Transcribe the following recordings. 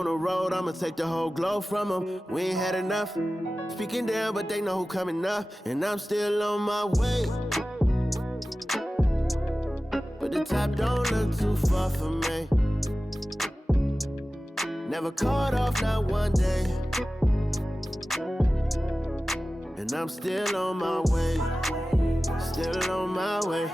On the road, I'ma take the whole globe from them. We ain't had enough. Speaking down, but they know who coming up. And I'm still on my way. But the top don't look too far for me. Never caught off, not one day. And I'm still on my way. Still on my way.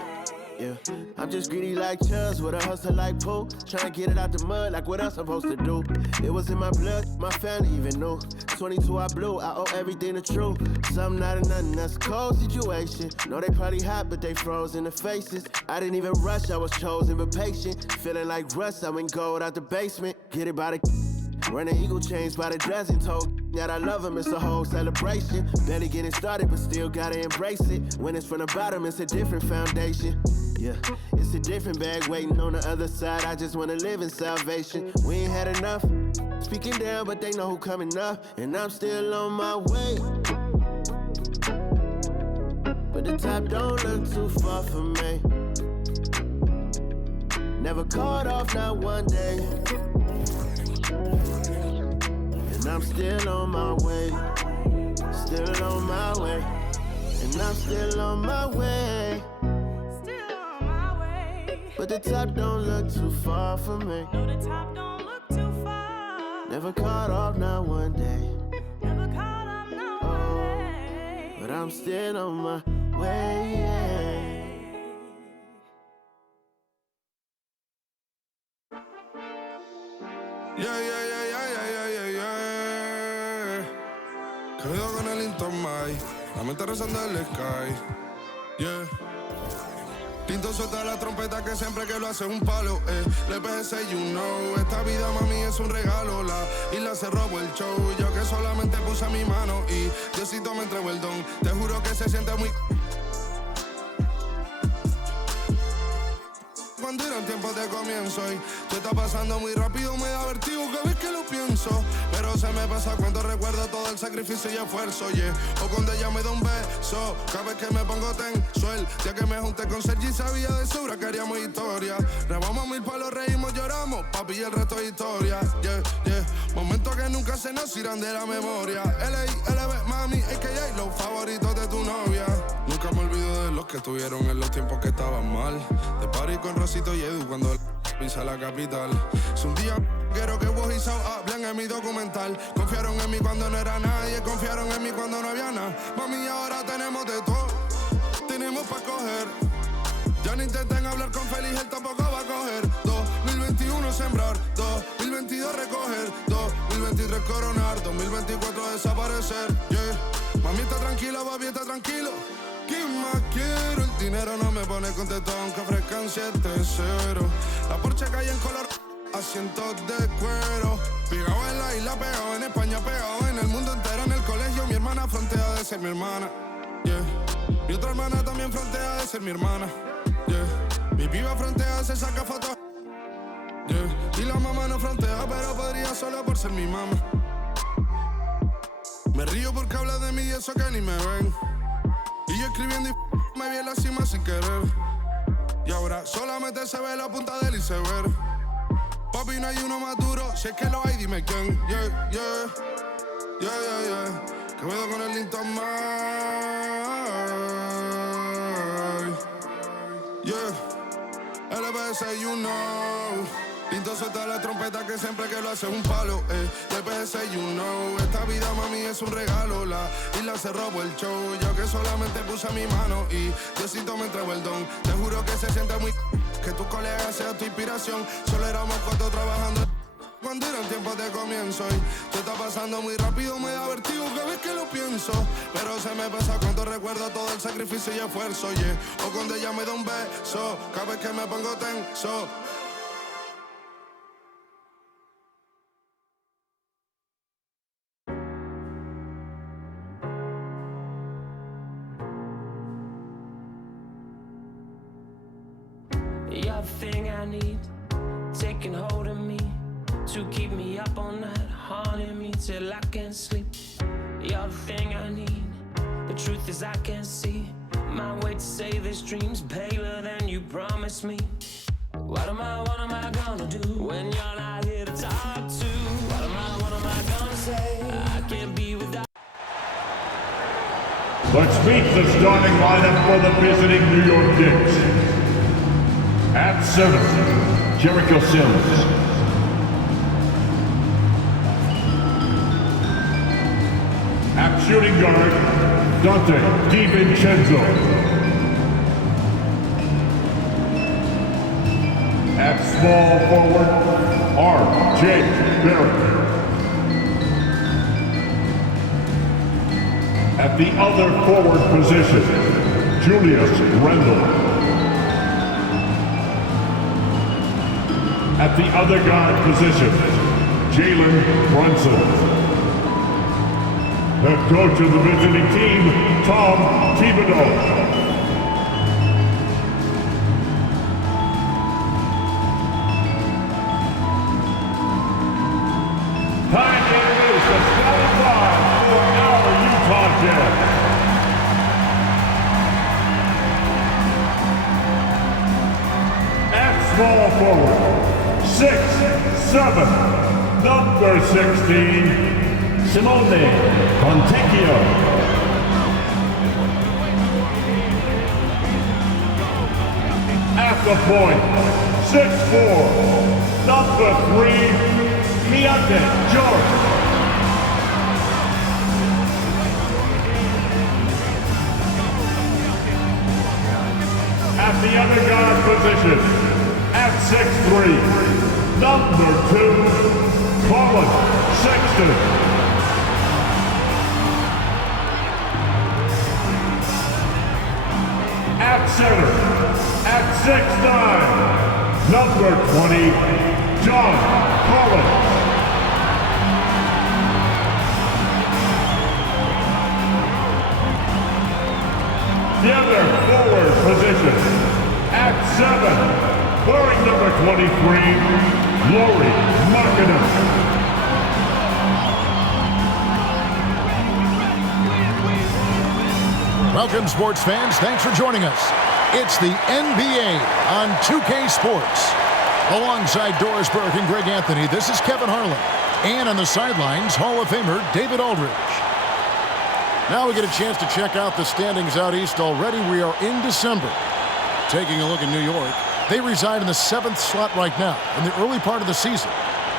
Yeah, I'm just greedy like Chubbs with a hustle like Pooh. Tryna get it out the mud like what else I'm supposed to do. It was in my blood, my family even knew. 22 I blew, I owe everything to true. Something out of nothing, that's a cold situation. Know they probably hot, but they froze in the faces. I didn't even rush, I was chosen but patient. Feeling like rust, I went gold out the basement. Get it by the running eagle chains by the dozen. Told that I love him, it's a whole celebration. Barely getting started, but still gotta embrace it. When it's from the bottom, it's a different foundation. Yeah, it's a different bag waiting on the other side. I just wanna live in salvation. We ain't had enough. Speaking down, but they know who coming up. And I'm still on my way. But the top don't look too far for me. Never caught off, not one day. And I'm still on my way. Still on my way. And I'm still on my way. But the top don't look too far for me. No, the top don't look too far. Never caught off, not one day. Never caught off, not one day. But I'm still on my way. Quedo con el Intomai, la mente rezando el sky. Yeah. Tinto suelta la trompeta que siempre que lo hace es un palo, Le pensé, you know, esta vida mami es un regalo. La isla se robó el show, yo que solamente puse mi mano y Diosito me entregó el don. Te juro que se siente muy... Cuando eran tiempos de comienzo y tú estás pasando muy rápido, me da vertigo cada vez que lo pienso. Pero se me pasa cuando recuerdo todo el sacrificio y esfuerzo, yeah. O cuando ella me da un beso, cada vez que me pongo tenso. El día que me junté con Sergi sabía de sobra que haríamos historia. Rebamos mil palos, reímos, lloramos, papi, y el resto es historia, yeah, yeah. Momentos que nunca se nos irán de la memoria. L.A.L.B. mami, a.k.a. los favoritos de tu novia. Nunca me olvido de los que estuvieron en los tiempos que estaban mal. De party con Rosito y Edu cuando pisa la capital. Es un día quiero que vos y Sao hablen en mi documental. Confiaron en mí cuando no era nadie, confiaron en mí cuando no había nada. Mami, ahora tenemos de todo, tenemos pa' coger. Ya no intenten hablar con Feliz, él tampoco va a coger. 2021 sembrar, 2022 recoger, 2023 coronar, 2024 desaparecer, yeah. Mami está tranquila, papi está tranquilo. ¿Qué más quiero? El dinero no me pone contento aunque ofrezcan 7-0. La Porsche cae en color, asientos de cuero. Pegado en la isla, pegado en España, pegado en el mundo entero. En el colegio mi hermana frontea de ser mi hermana, yeah. Mi otra hermana también frontea de ser mi hermana, yeah. Mi piba frontea, se saca fotos, yeah. Y la mamá no frontea, pero podría solo por ser mi mamá. Me río porque habla de mí y eso que ni me ven. Y yo escribiendo y me vi en la cima sin querer. Y ahora solamente se ve la punta del iceberg. Papi, no hay uno más duro, si es que lo hay, dime quién. Yeah, yeah, yeah, yeah, yeah. Que veo con el Intomai. Yeah, LBS, you know. Pinto suelta la trompeta que siempre que lo hace es un palo, LBS, you know. Esta vida mami es un regalo. La isla se robó el show, yo que solamente puse mi mano y Diosito me entregó el don. Te juro que se siente muy... que tu colega sea tu inspiración. Solo éramos 4 trabajando cuando eran tiempos de comienzo y tú estás pasando muy rápido, me da vertigo cada vez que lo pienso. Pero se me pasa cuando recuerdo todo el sacrificio y esfuerzo, yeah. O cuando ella me da un beso, cada vez que me pongo tenso. You're the thing I need, taking hold of me, to keep me up all night, haunting me till I can't sleep. You're the thing I need, the truth is I can't see my way to save this dream's paler than you promised me. What am I gonna do when you're not here to talk to? What Let's meet the starting lineup for the visiting New York Knicks. At center, Jericho Sims. At shooting guard, Donte DiVincenzo. At small forward, R.J. Barrett. At the other forward position, Julius Randle. At the other guard position, Jalen Brunson. Head coach of the visiting team, Tom Thibodeau. Time to introduce the starting five for our Utah Jazz. At small forward, 6'7", number 16, Simone Fontecchio. At the point, 6'4", number 3, Keontae George. At the other guard position, at 6'3", number 2, Colin, Sexton. At center, at 6'9", number 20, John Colin. The other forward position, at 7, wearing number 23, Lauri Markkanen. Welcome, sports fans. Thanks for joining us. It's the NBA on 2K Sports. Alongside Doris Burke and Greg Anthony, this is Kevin Harlan. And on the sidelines, Hall of Famer David Aldridge. Now we get a chance to check out the standings out east already. We are in December. Taking a look at New York, they reside in the 7th slot right now in the early part of the season.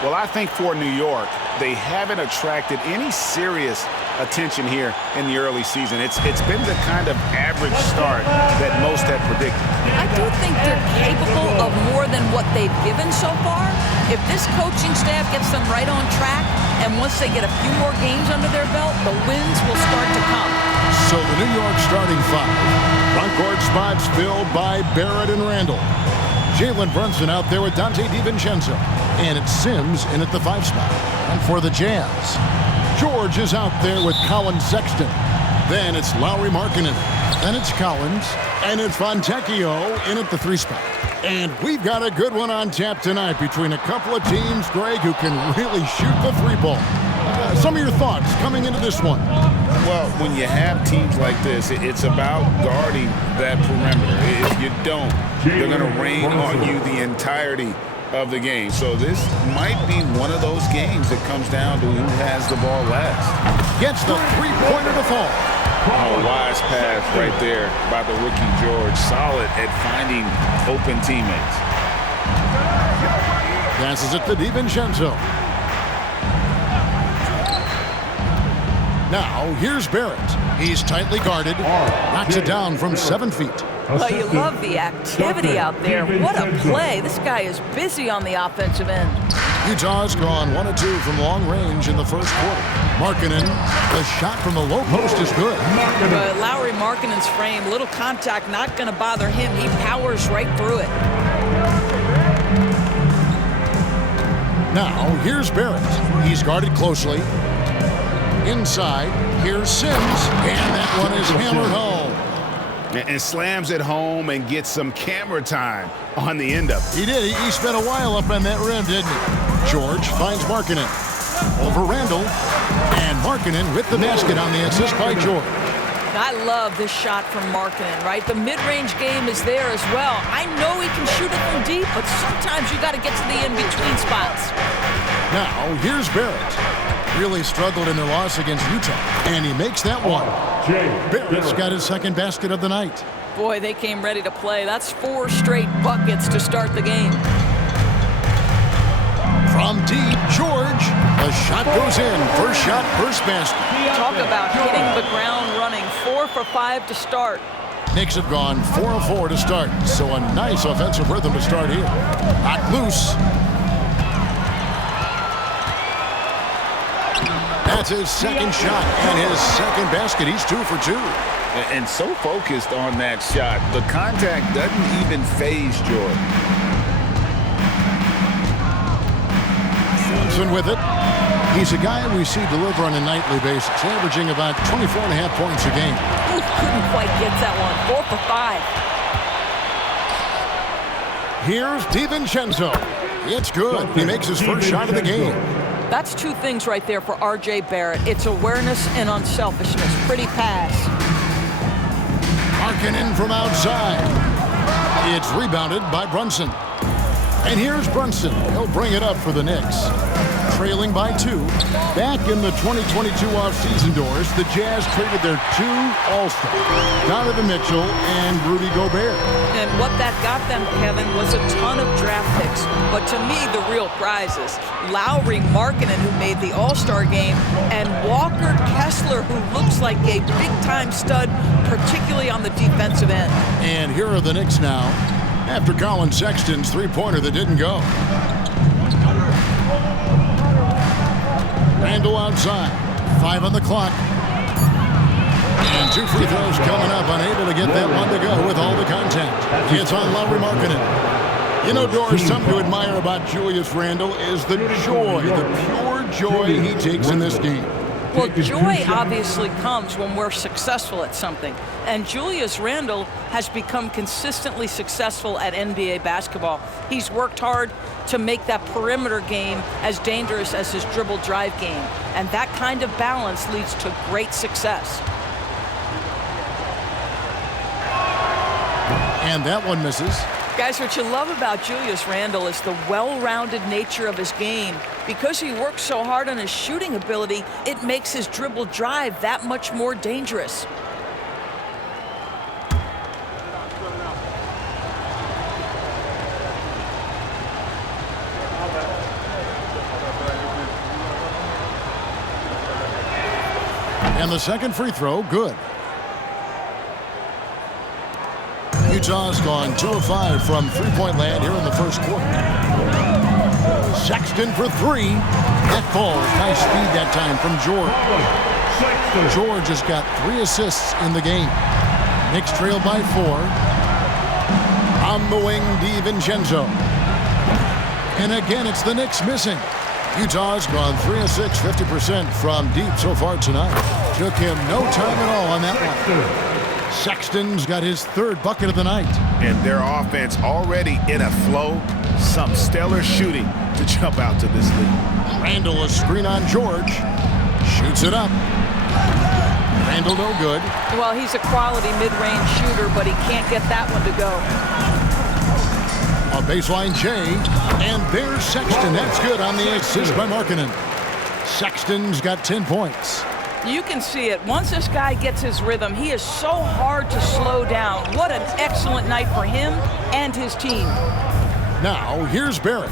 Well, I think for New York, they haven't attracted any serious attention here in the early season. It's been the kind of average start that most had predicted. I do think they're capable of more than what they've given so far. If this coaching staff gets them right on track, and once they get a few more games under their belt, the wins will start to come. So the New York starting five. Front court spots filled by Barrett and Randle. Jalen Brunson out there with Donte DiVincenzo. And it's Sims in at the 5 spot. And for the Jazz, George is out there with Colin Sexton. Then it's Lauri Markkanen. Then it's Collins. And it's Fontecchio in at the 3 spot. And we've got a good one on tap tonight between a couple of teams, Greg, who can really shoot the 3-ball. Some of your thoughts coming into this one. Well, when you have teams like this, it's about guarding that perimeter. If you don't, they're going to rain on you the entirety of the game. So this might be one of those games that comes down to who has the ball last. Gets the 3-pointer to fall. A wise pass right there by the rookie George. Solid at finding open teammates. Passes it to DiVincenzo. Now, here's Barrett. He's tightly guarded. Knocks it down from 7 feet. Well, you love the activity out there. What a play. This guy is busy on the offensive end. Utah's gone 1 of 2 from long range in the first quarter. Markkanen, the shot from the low post is good. But Lauri Markkanen's frame, little contact, not going to bother him. He powers right through it. Now, here's Barrett. He's guarded closely. Inside, here's Sims, and that one is hammered home. And slams it home and gets some camera time on the end of it. He did. He spent a while up on that rim, didn't he? George finds Markkanen. Over Randle. And Markkanen with the basket on the assist by George. I love this shot from Markkanen, right? The mid-range game is there as well. I know he can shoot it from deep, but sometimes you got to get to the in-between spots. Now, here's Barrett. really struggled in their loss against Utah. And he makes that one. Barrett's got his second basket of the night. Boy, they came ready to play. That's 4 straight buckets to start the game. From deep, George. The shot goes in. First shot, first basket. Talk about hitting the ground running. 4 for 5 to start. Knicks have gone 4 of 4 to start. So a nice offensive rhythm to start here. Knocked loose. That's his second shot and his second basket. He's 2 for 2. And so focused on that shot, the contact doesn't even phase George. Thompson with it. He's a guy we see deliver on a nightly basis, averaging about 24.5 points a game. Ooh, couldn't quite get that one. 4 for 5. Here's DiVincenzo. It's good. He makes his first shot of the game. That's 2 things right there for R.J. Barrett. It's awareness and unselfishness. Pretty pass. Markkanen from outside. It's rebounded by Brunson. And here's Brunson. He'll bring it up for the Knicks. Trailing by 2. Back in the 2022 offseason doors, the Jazz traded their 2 All-Stars, Donovan Mitchell and Rudy Gobert. And what that got them, Kevin, was a ton of draft picks. But to me, the real prizes, Lowry, Markkanen, who made the All-Star game, and Walker Kessler, who looks like a big-time stud, particularly on the defensive end. And here are the Knicks now, after Colin Sexton's three-pointer that didn't go. Randall outside. 5 on the clock. And 2 free throws coming up. Unable to get that one to go with all the contact. It's on Lowry Markkanen. You know, Doris, something to admire about Julius Randle is the joy, the pure joy he takes in this game. Well, joy obviously comes when we're successful at something. And Julius Randle has become consistently successful at NBA basketball. He's worked hard to make that perimeter game as dangerous as his dribble drive game. And that kind of balance leads to great success. And that one misses. Guys, what you love about Julius Randle is the well-rounded nature of his game. Because he works so hard on his shooting ability, it makes his dribble drive that much more dangerous. And the second free throw, good. Utah's gone 2 of 5 from three-point land here in the first quarter. Sexton for 3. That falls. Nice speed that time from George. George has got 3 assists in the game. Knicks trail by 4. On the wing, DiVincenzo. And again, it's the Knicks missing. Utah's gone 3 of 6, 50% from deep so far tonight. Took him no time at all on that one. Sexton's got his 3rd bucket of the night. And their offense already in a flow. Some stellar shooting to jump out to this lead. Randle, a screen on George. Shoots it up. Randle no good. Well, he's a quality mid-range shooter, but he can't get that one to go. A baseline J. And there's Sexton. That's good on the assist by Markkanen. Sexton's got 10 points. You can see it. Once this guy gets his rhythm, he is so hard to slow down. What an excellent night for him and his team. Now, here's Barrett.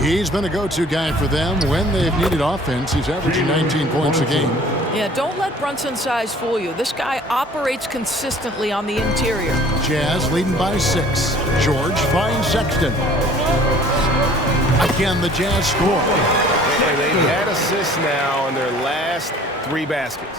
He's been a go-to guy for them when they've needed offense. He's averaging 19 points a game. Yeah, don't let Brunson's size fool you. This guy operates consistently on the interior. Jazz leading by 6. George finds Sexton. Again, the Jazz score. And they've had assists now on their last 3 baskets.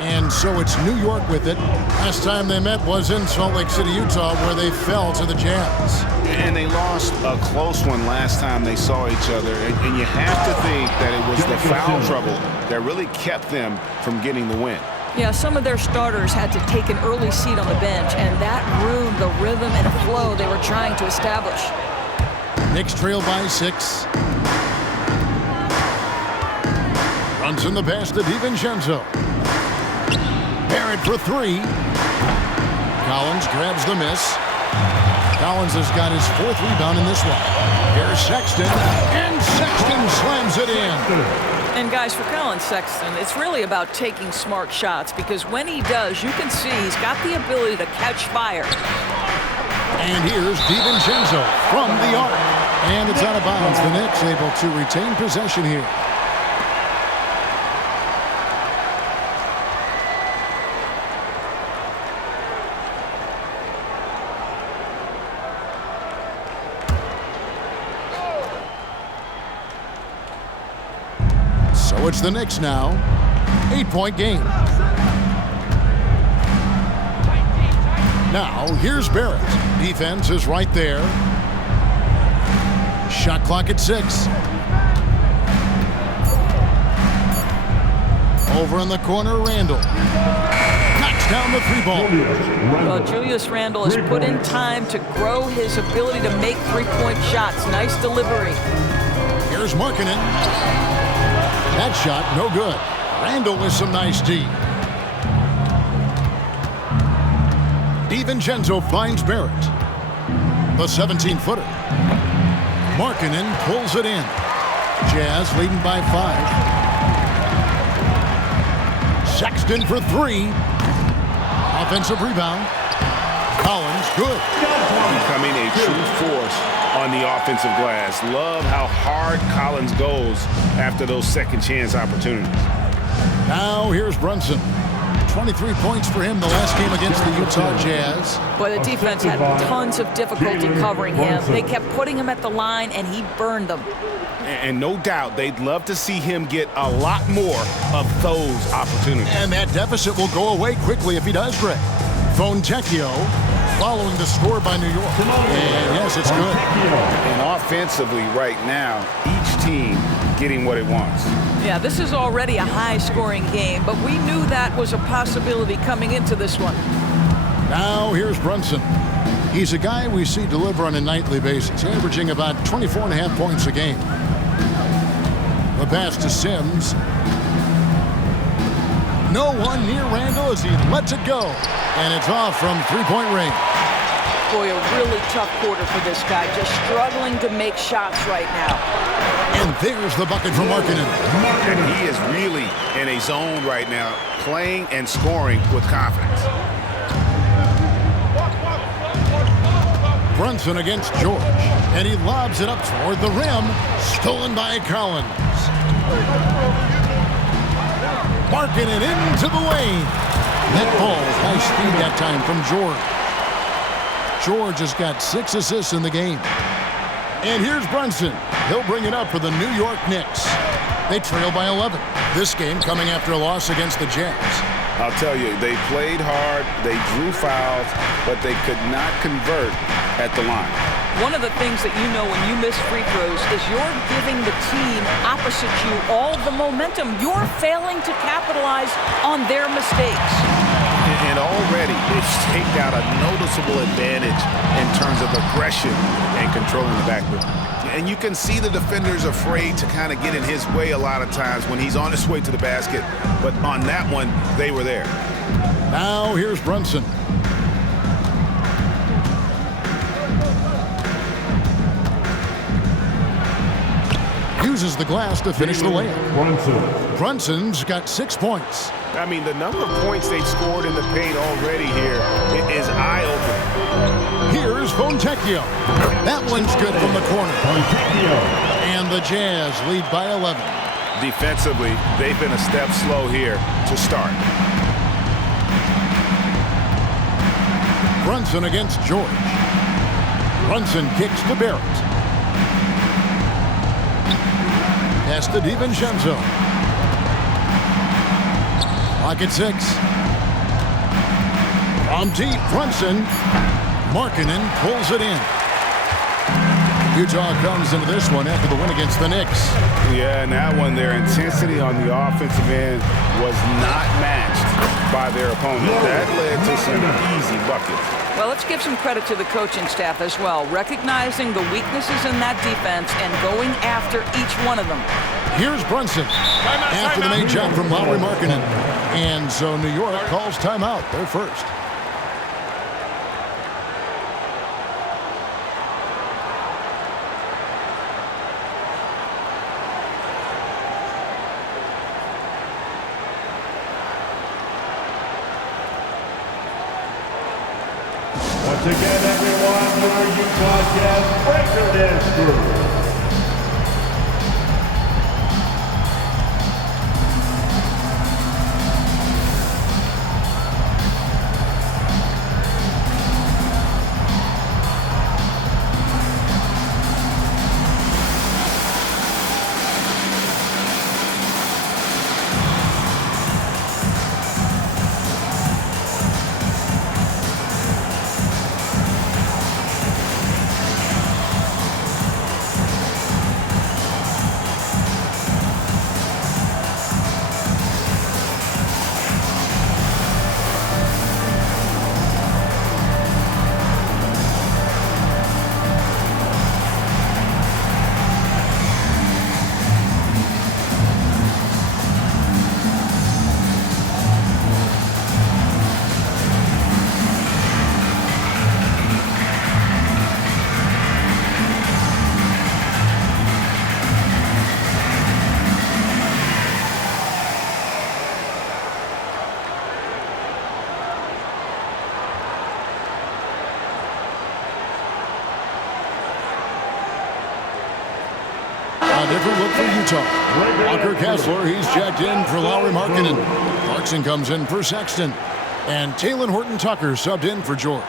And so it's New York with it. Last time they met was in Salt Lake City, Utah, where they fell to the Jazz. And they lost a close one last time they saw each other. And you have to think that it was the foul trouble that really kept them from getting the win. Yeah, some of their starters had to take an early seat on the bench, and that ruined the rhythm and flow they were trying to establish. Knicks trail by 6. Runs in the pass to DiVincenzo. Barrett for 3. Collins grabs the miss. Collins has got his 4th rebound in this one. Here's Sexton, and Sexton slams it in. And guys, for Colin Sexton, it's really about taking smart shots, because when he does, you can see he's got the ability to catch fire. And here's DiVincenzo from the arc. And it's out of bounds. The Knicks able to retain possession here. So it's the Knicks now. 8-point game. Now, here's Barrett. Defense is right there. Shot clock at 6. Over in the corner, Randle. Knocks down the 3-ball. Well, Julius Randle has put in time to grow his ability to make three-point shots. Nice delivery. Here's Markkanen. That shot, no good. Randle with some nice D. DiVincenzo finds Barrett. The 17-footer. Markkanen pulls it in. Jazz leading by 5. Sexton for 3. Offensive rebound. Collins, good. Becoming a true force on the offensive glass. Love how hard Collins goes after those second chance opportunities. Now here's Brunson. 23 points for him the last game against the Utah Jazz. Boy, the defense had tons of difficulty covering him. They kept putting him at the line, and he burned them. And no doubt they'd love to see him get a lot more of those opportunities. And that deficit will go away quickly if he does, Greg. Fontecchio following the score by New York. And yes, it's good. And offensively right now, each team getting what it wants. Yeah, this is already a high-scoring game, but we knew that was a possibility coming into this one. Now here's Brunson. He's a guy we see deliver on a nightly basis, averaging about 24.5 points a game. The pass to Sims. No one near Randle as he lets it go. And it's off from three-point range. Boy, a really tough quarter for this guy, just struggling to make shots right now. And there's the bucket from Markkanen. And he is really in a zone right now, playing and scoring with confidence. Brunson against George. And he lobs it up toward the rim. Stolen by Collins. Markkanen into the lane. That ball, high speed that time from George. George has got 6 assists in the game. And here's Brunson. He'll bring it up for the New York Knicks. They trail by 11. This game coming after a loss against the Jazz. I'll tell you, they played hard, they drew fouls, but they could not convert at the line. One of the things that you know when you miss free throws is you're giving the team opposite you all the momentum. You're failing to capitalize on their mistakes. And already it's taken out a noticeable advantage in terms of aggression and controlling the backboard. And you can see the defenders afraid to kind of get in his way a lot of times when he's on his way to the basket. But on that one, they were there. Now here's Brunson. Uses the glass to finish the layup. Brunson's got 6 points. I mean, the number of points they've scored in the paint already here is eye-opening. Here's Fontecchio. That one's good from the corner. And the Jazz lead by 11. Defensively, they've been a step slow here to start. Brunson against George. Brunson kicks to Barrett. Pass to DiVincenzo. Pocket 6. From deep, Brunson. Markkanen pulls it in. Utah comes into this one after the win against the Knicks. Yeah, and that one, their intensity on the offensive end was not matched by their opponent. That led to some easy buckets. Well, let's give some credit to the coaching staff as well, recognizing the weaknesses in that defense and going after each one of them. Here's Brunson after the made shot from Lauri Markkanen. And so New York calls timeout. They're first. Once again, everyone, your Utah Jazz breaker dance crew. Different look for Utah. Walker Kessler, he's checked in for Lauri Markkanen. Clarkson comes in for Sexton. And Talen Horton-Tucker subbed in for George.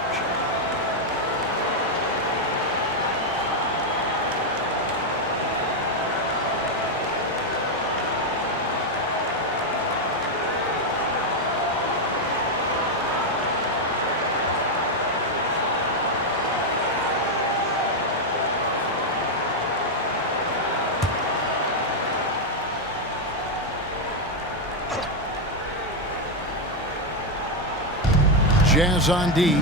Jazz on D,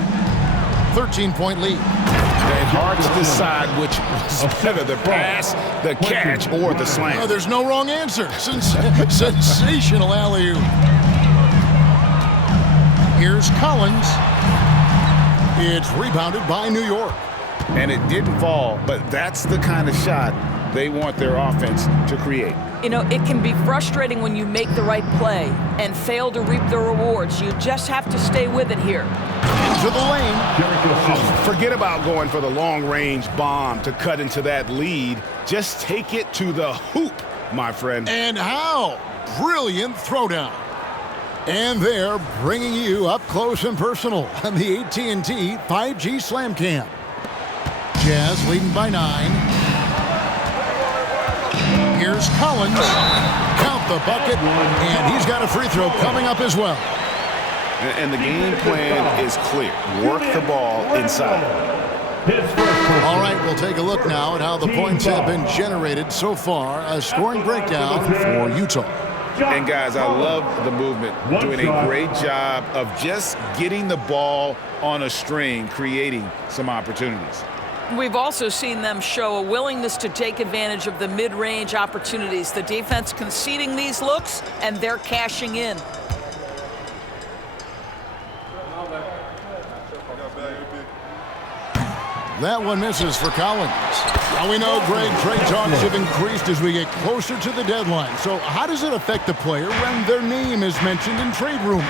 13-point lead. It's hard to decide which was better, the pass, the catch, or the slam. Oh, there's no wrong answer. Sensational alley-oop. Here's Collins. It's rebounded by New York. And it didn't fall, but that's the kind of shot they want their offense to create. You know, it can be frustrating when you make the right play and fail to reap the rewards. You just have to stay with it here. Into the lane. Forget about going for the long-range bomb to cut into that lead. Just take it to the hoop, my friend. And how? Brilliant throwdown. And they're bringing you up close and personal on the AT&T 5G Slam Cam. Jazz leading by 9. Here's Colin. Count the bucket, and he's got a free throw coming up as well. And the game plan is clear. Work the ball inside. All right, we'll take a look now at how the points have been generated so far. A scoring breakdown for Utah. And guys, I love the movement. Doing a great job of just getting the ball on a string, creating some opportunities. We've also seen them show a willingness to take advantage of the mid-range opportunities. The defense conceding these looks, and they're cashing in. That one misses for Collins. Now we know, Greg, trade talks have increased as we get closer to the deadline. So how does it affect the player when their name is mentioned in trade rumors?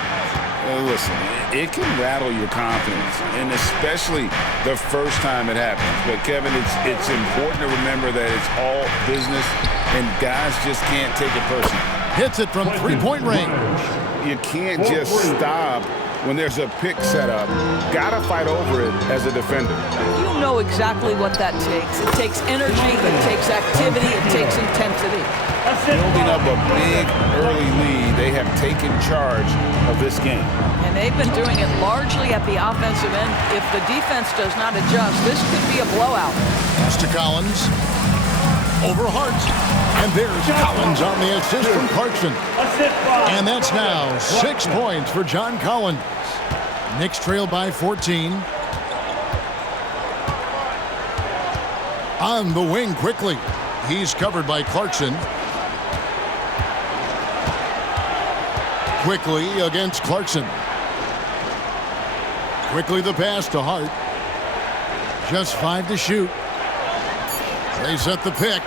Listen, it can rattle your confidence, and especially the first time it happens. But, Kevin, it's important to remember that it's all business, and guys just can't take it personally. Hits it from three-point range. You can't just stop when there's a pick set up. Gotta fight over it as a defender. You know exactly what that takes. It takes energy, it takes activity, it takes intensity. Building up a big early lead, they have taken charge of this game. And they've been doing it largely at the offensive end. If the defense does not adjust, this could be a blowout. Pass to Collins. Over Hart. And there's Collins on the assist from Clarkson. And that's now 6 points for John Collins. Knicks trail by 14. On the wing quickly. He's covered by Clarkson. Quickly against Clarkson. Quickly the pass to Hart. Just 5 to shoot. They set the pick.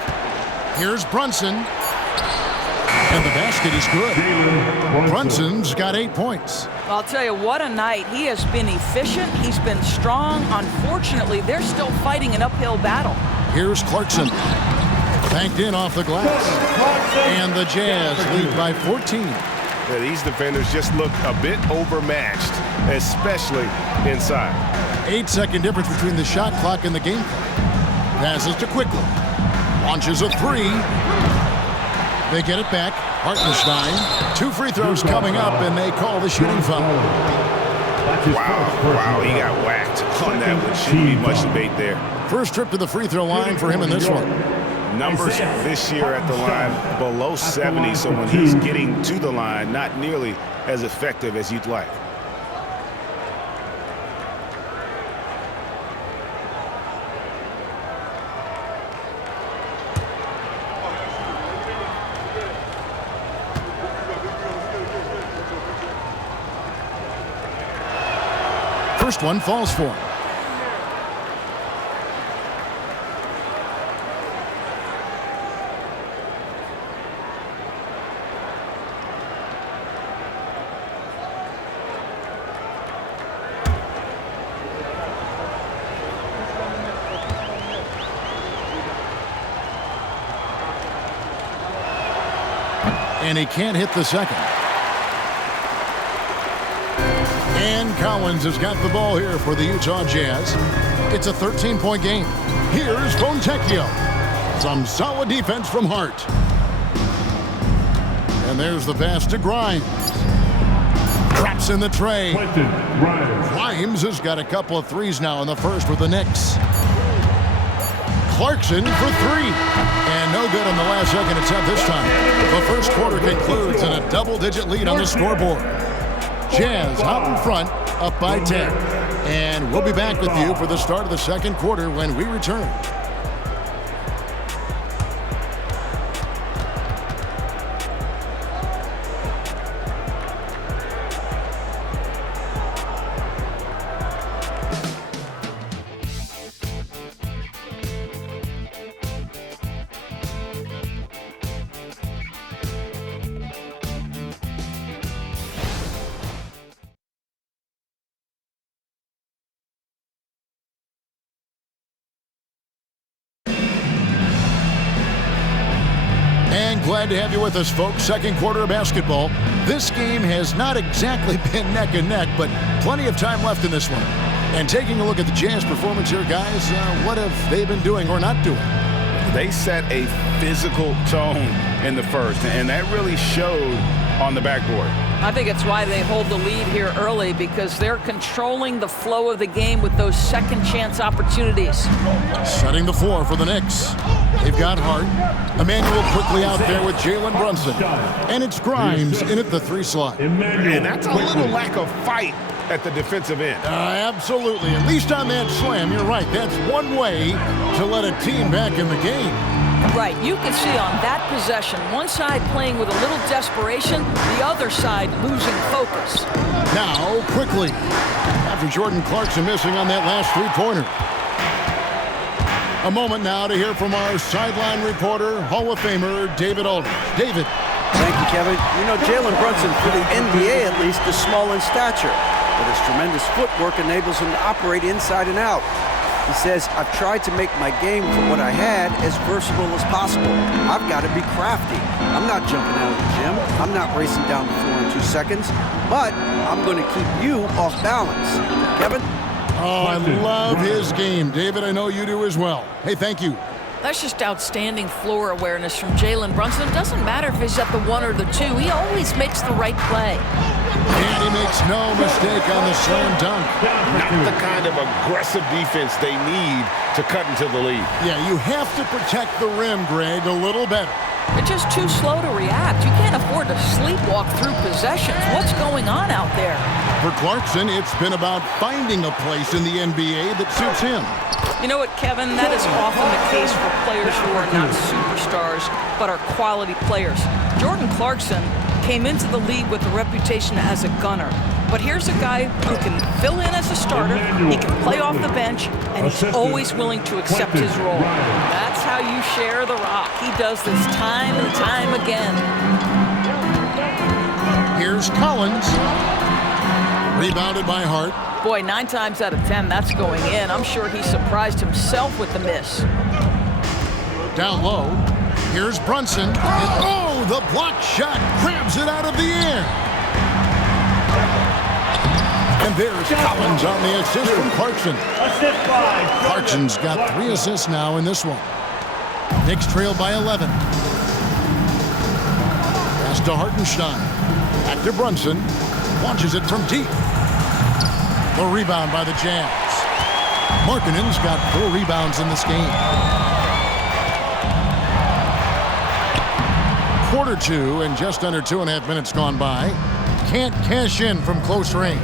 Here's Brunson. And the basket. basket is good. Brunson's got 8 points. I'll tell you, what a night. He has been efficient. He's been strong. Unfortunately, they're still fighting an uphill battle. Here's Clarkson. Banked in off the glass. And the Jazz lead by 14. Yeah, these defenders just look a bit overmatched, especially inside. 8-second difference between the shot clock and the game clock. Passes to Quickly. Launches a 3. They get it back. Hartenstein. 2 free throws coming up, and they call the shooting foul. Wow, he got whacked on that one. Shouldn't be much debate there. First trip to the free throw line for him in this one. Numbers this year at the line below 70, so when he's getting to the line, not nearly as effective as you'd like. First one falls for him. And he can't hit the second. And Collins has got the ball here for the Utah Jazz. It's a 13-point game. Here's Fontecchio. Some solid defense from Hart. And there's the pass to Grimes. Traps in the tray. Grimes has got a couple of threes now in the first for the Knicks. Clarkson for 3. And no good on the last second attempt this time. The first quarter concludes in a double-digit lead on the scoreboard. Jazz out in front, up by 10. And we'll be back with you for the start of the second quarter when we return. Glad to have you with us, folks. Second quarter of basketball. This game has not exactly been neck and neck, but plenty of time left in this one. And taking a look at the Jazz performance here, guys, what have they been doing or not doing? They set a physical tone in the first, and that really showed on the backboard. I think it's why they hold the lead here early, because they're controlling the flow of the game with those second chance opportunities. Setting the floor for the Knicks. They've got Hart. Emmanuel quickly out there with Jalen Brunson. And it's Grimes in at the 3 slot. And that's a little lack of fight at the defensive end. Absolutely. At least on that slam, you're right. That's one way to let a team back in the game. Right. You can see on that possession, one side playing with a little desperation, the other side losing focus. Now, quickly, after Jordan Clarkson missing on that last 3-pointer. A moment now to hear from our sideline reporter, Hall of Famer David Aldridge. David. Thank you, Kevin. You know, Jalen Brunson, for the NBA at least, is small in stature, but his tremendous footwork enables him to operate inside and out. He says, I've tried to make my game for what I had as versatile as possible. I've got to be crafty. I'm not jumping out of the gym. I'm not racing down the floor in 2 seconds, but I'm going to keep you off balance. Kevin? Oh, I love his game. David, I know you do as well. Hey, thank you. That's just outstanding floor awareness from Jalen Brunson. It doesn't matter if he's at the 1 or the 2. He always makes the right play. And he makes no mistake on the slam dunk. Not the kind of aggressive defense they need to cut into the lead. Yeah, you have to protect the rim, Greg, a little better. They're just too slow to react. You can't afford to sleepwalk through possessions. What's going on out there? For Clarkson, it's been about finding a place in the NBA that suits him. You know what, Kevin? That is often the case for players who are not superstars, but are quality players. Jordan Clarkson came into the league with a reputation as a gunner. But here's a guy who can fill in as a starter, he can play off the bench, and he's always willing to accept his role. That's how you share the rock. He does this time and time again. Here's Collins. Rebounded by Hart. Boy, 9 times out of 10, that's going in. I'm sure he surprised himself with the miss. Down low. Here's Brunson. And, the block shot grabs it out of the air. And there's Collins on the assist from Clarkson. Clarkson's got 3 assists now in this one. Knicks trail by 11. Pass to Hartenstein. Back to Brunson. Launches it from deep. The rebound by the Jazz. Markkanen's got 4 rebounds in this game. Quarter 2 and just under 2.5 minutes gone by. Can't cash in from close range.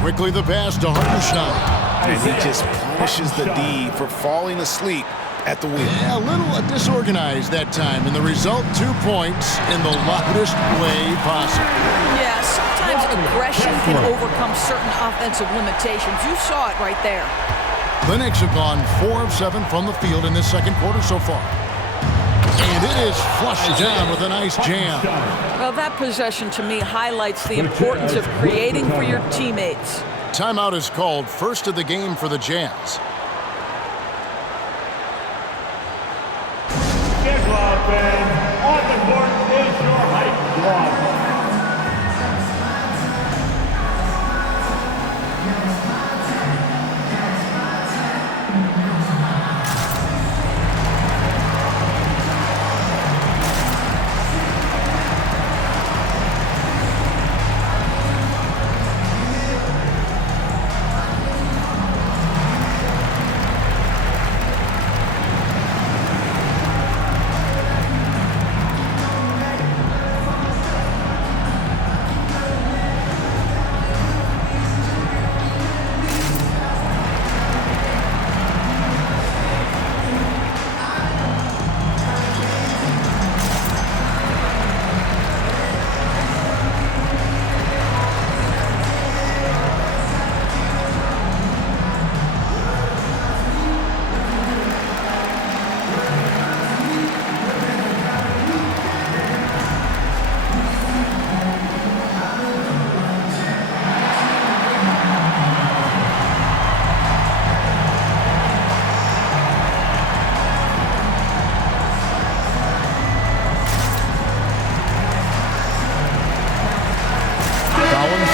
Quickly the pass to Hartenstein. And he just punishes the D for falling asleep at the wheel. Yeah, a little disorganized that time, and the result 2 points in the loudest way possible. Yeah, sometimes aggression can overcome certain offensive limitations. You saw it right there. The Knicks have gone 4 of 7 from the field in this second quarter so far. And it is flushed down with a nice jam. Well, that possession to me highlights the importance of creating for your teammates. Timeout is called, first of the game for the Jazz. On the court is your height squad.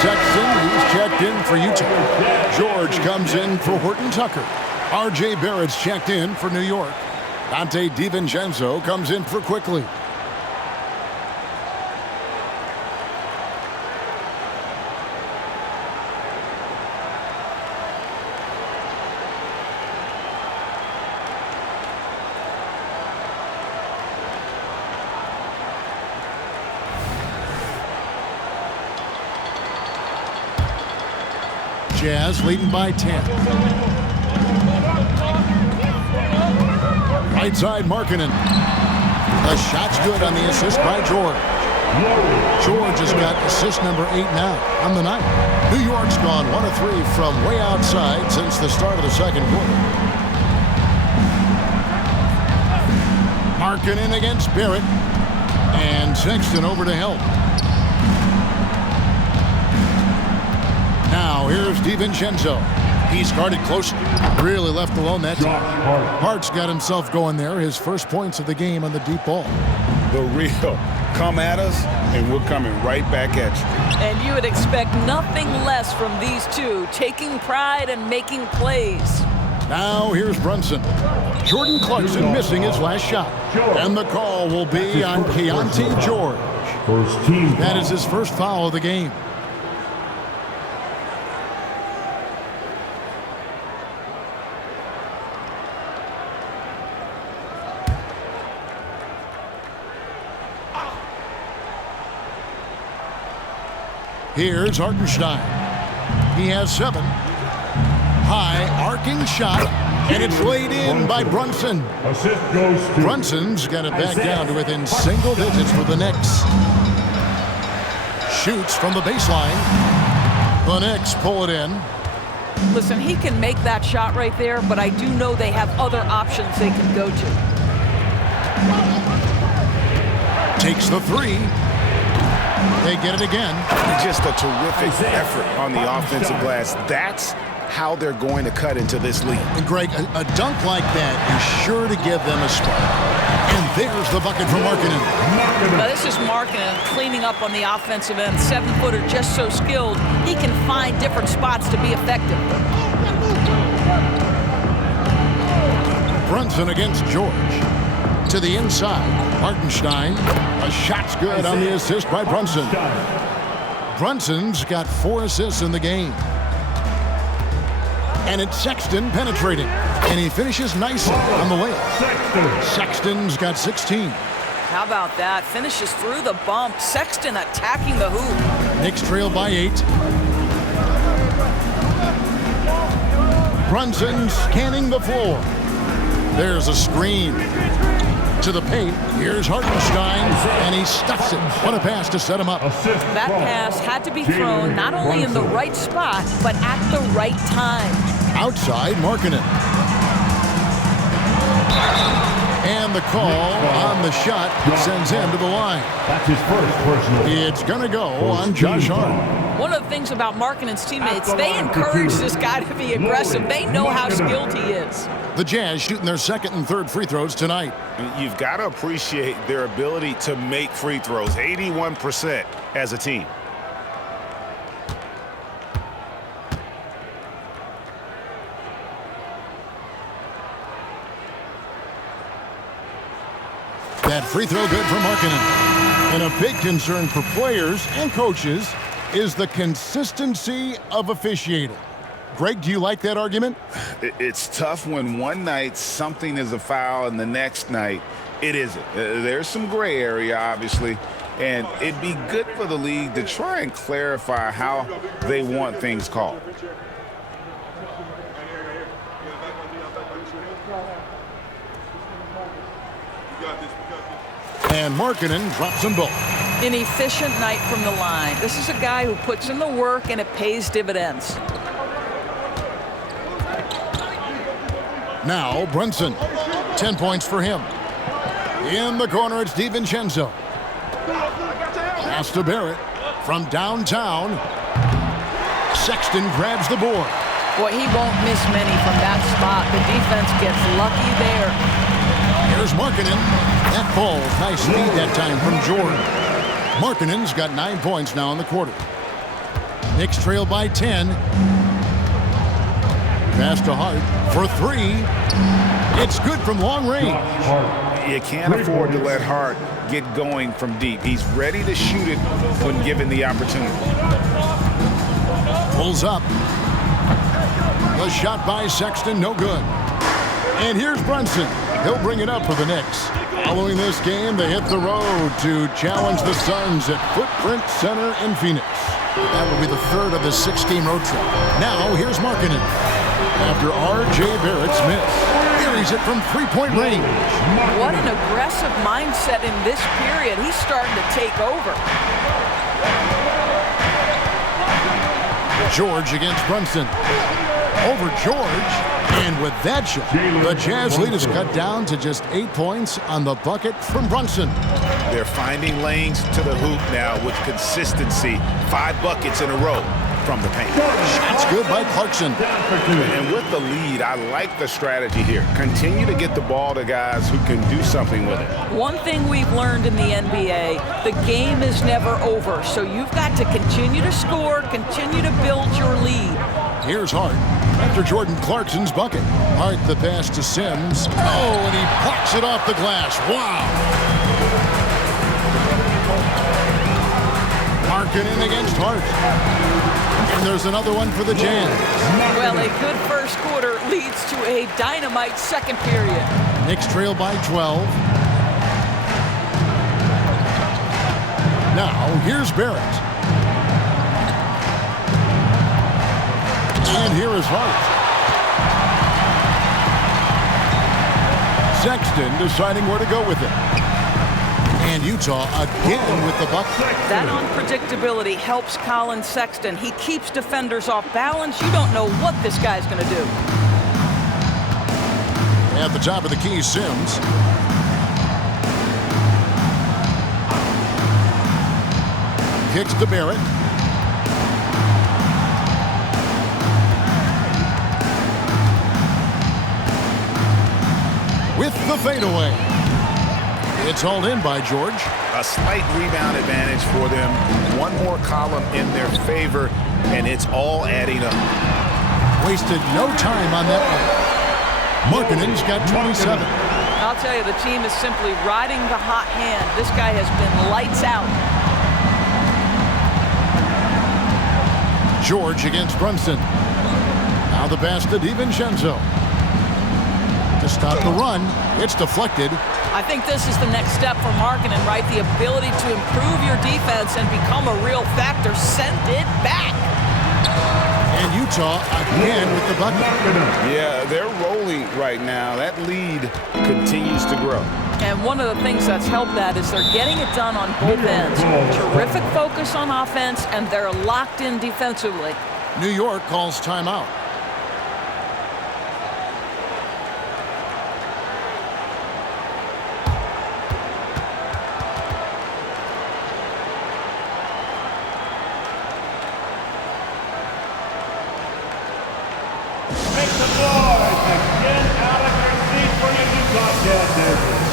Sexton, who's checked in for Utah. George comes in for Horton Tucker. R.J. Barrett's checked in for New York. Donte DiVincenzo comes in for Quickly. Jazz leading by 10. Right side, Markkanen. The shot's good on the assist by George. George has got assist number 8 now on the night. New York's gone 1 of 3 from way outside since the start of the second quarter. Markkanen against Barrett. And Sexton over to help. Now, here's DiVincenzo. He's guarded close. Really left alone that time. Hart's got himself going there. His first points of the game on the deep ball. The real come at us, and we're coming right back at you. And you would expect nothing less from these two, taking pride and making plays. Now, here's Brunson. Jordan Clarkson missing his last shot. And the call will be on Keontae George. That is his first foul of the game. Here's Hartenstein. He has 7. High arcing shot, and it's laid in by Brunson. Assist goes to Brunson's got it back down to within single digits for the Knicks. Shoots from the baseline. The Knicks pull it in. Listen, he can make that shot right there, but I do know they have other options they can go to. Takes the 3. They get it again. Just a terrific effort on the offensive glass. That's how they're going to cut into this league. And Greg, a dunk like that is sure to give them a spark. And there's the bucket for Markkanen. Now this is Markkanen cleaning up on the offensive end. 7-footer, just so skilled. He can find different spots to be effective. Brunson against George. To the inside, Hartenstein. A shot's good on the assist by Brunson. Brunson's got 4 assists in the game. And it's Sexton penetrating. And he finishes nicely on the layup. Sexton's got 16. How about that? Finishes through the bump. Sexton attacking the hoop. Knicks trail by 8. Brunson scanning the floor. There's a screen. To the paint. Here's Hartenstein, and he stuffs it. What a pass to set him up. That pass had to be thrown not only in the right spot, but at the right time. Outside, Markkanen. And the call on the shot sends him to the line. That's his first personal. It's going to go on Josh Hart. One of the things about Markkanen's teammates, they encourage this guy to be aggressive. They know how skilled he is. The Jazz shooting their second and third free throws tonight. You've got to appreciate their ability to make free throws. 81% as a team. That free throw good for Markkanen. And a big concern for players and coaches is the consistency of officiating. Greg, do you like that argument? It's tough when one night something is a foul and the next night it isn't. There's some gray area, obviously, and it'd be good for the league to try and clarify how they want things called. And Markkanen drops them both. An efficient night from the line. This is a guy who puts in the work and it pays dividends. Now Brunson, 10 points for him. In the corner, it's DiVincenzo. Pass to Barrett from downtown. Sexton grabs the board. Boy, he won't miss many from that spot. The defense gets lucky there. Here's Markkanen. That falls. Nice speed that time from Jordan. Markkanen's got 9 points now in the quarter. Knicks trail by 10. Pass to Hart for 3. It's good from long range. You can't afford to let Hart get going from deep. He's ready to shoot it when given the opportunity. Pulls up. The shot by Sexton, no good. And here's Brunson. He'll bring it up for the Knicks. Following this game, they hit the road to challenge the Suns at Footprint Center in Phoenix. That will be the third of the 6-game road trip. Now, here's Markkanen. After R.J. Barrett's miss. Carries it from three-point range. What an aggressive mindset in this period. He's starting to take over. George against Brunson. Over George. And with that shot, the Jazz lead is cut down to just 8 points on the bucket from Brunson. They're finding lanes to the hoop now with consistency. 5 buckets in a row from the paint. Shots good by Clarkson. And with the lead, I like the strategy here. Continue to get the ball to guys who can do something with it. One thing we've learned in the NBA, the game is never over. So you've got to continue to score, continue to build your lead. Here's Hart after Jordan Clarkson's bucket. Hart the pass to Sims. Oh, and he blocks it off the glass. Wow. Markkanen against Hart. And there's another one for the Jazz. Well, a good first quarter leads to a dynamite second period. Knicks trail by 12. Now, here's Barrett. And here is Hart. Sexton deciding where to go with it. And Utah again with the bucket. That unpredictability helps Colin Sexton. He keeps defenders off balance. You don't know what this guy's going to do. At the top of the key, Sims. kicks to Barrett. With the fadeaway. It's hauled in by George. A slight rebound advantage for them. One more column in their favor, and it's all adding up. Wasted no time on that one. Markkanen's got 27. I'll tell you, the team is simply riding the hot hand. This guy has been lights out. George against Brunson. Now the pass to DiVincenzo. To stop the run, it's deflected. I think this is the next step for Markkanen, right? The ability to improve your defense and become a real factor. Send it back. And Utah again with the bucket. Yeah, they're rolling right now. That lead continues to grow. And one of the things that's helped that is they're getting it done on both ends. Terrific focus on offense, and they're locked in defensively. New York calls timeout. Make some noise and get out of your seat for your Utah Jazz.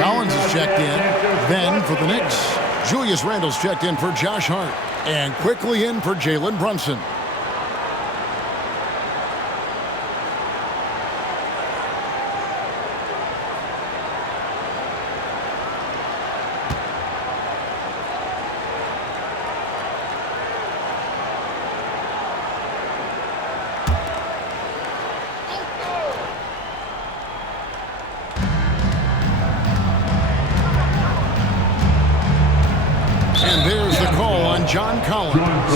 Collins is checked in. Then for the Knicks, Julius Randle's checked in for Josh Hart. And quickly in for Jalen Brunson. And there's the call on John Collins.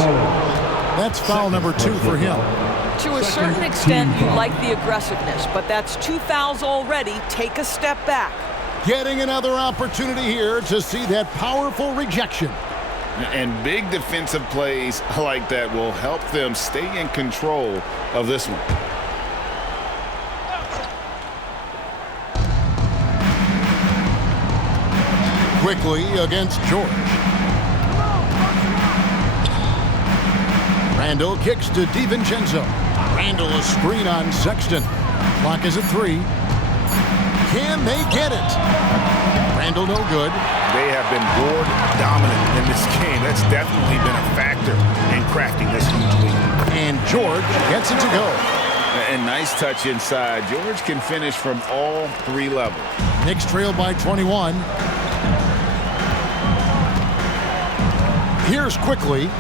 That's foul number 2 for him. To a certain extent, you like the aggressiveness, but that's 2 fouls already. Take a step back. Getting another opportunity here to see that powerful rejection. And big defensive plays like that will help them stay in control of this one. Quickly against George. Randle kicks to DiVincenzo. Randle a screen on Sexton. Clock is at 3. Can they get it? Randle no good. They have been board dominant in this game. That's definitely been a factor in crafting this huge lead. And George gets it to go. And nice touch inside. George can finish from all 3 levels. Knicks trail by 21. Here's quickly.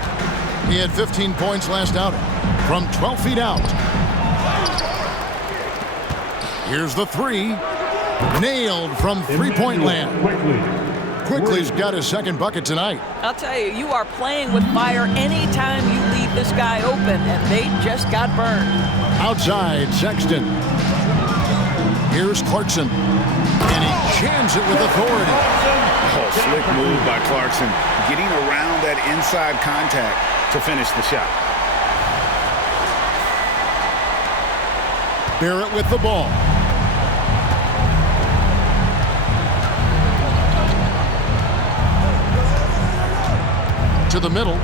He had 15 points last outing from 12 feet out. Here's the 3. Nailed from three-point land. Quickly's got his second bucket tonight. I'll tell you, you are playing with fire anytime you leave this guy open, and they just got burned. Outside, Sexton. Here's Clarkson. And he jams it with authority. Oh, slick move by Clarkson. Getting around that inside contact to finish the shot. Barrett with the ball. to the middle.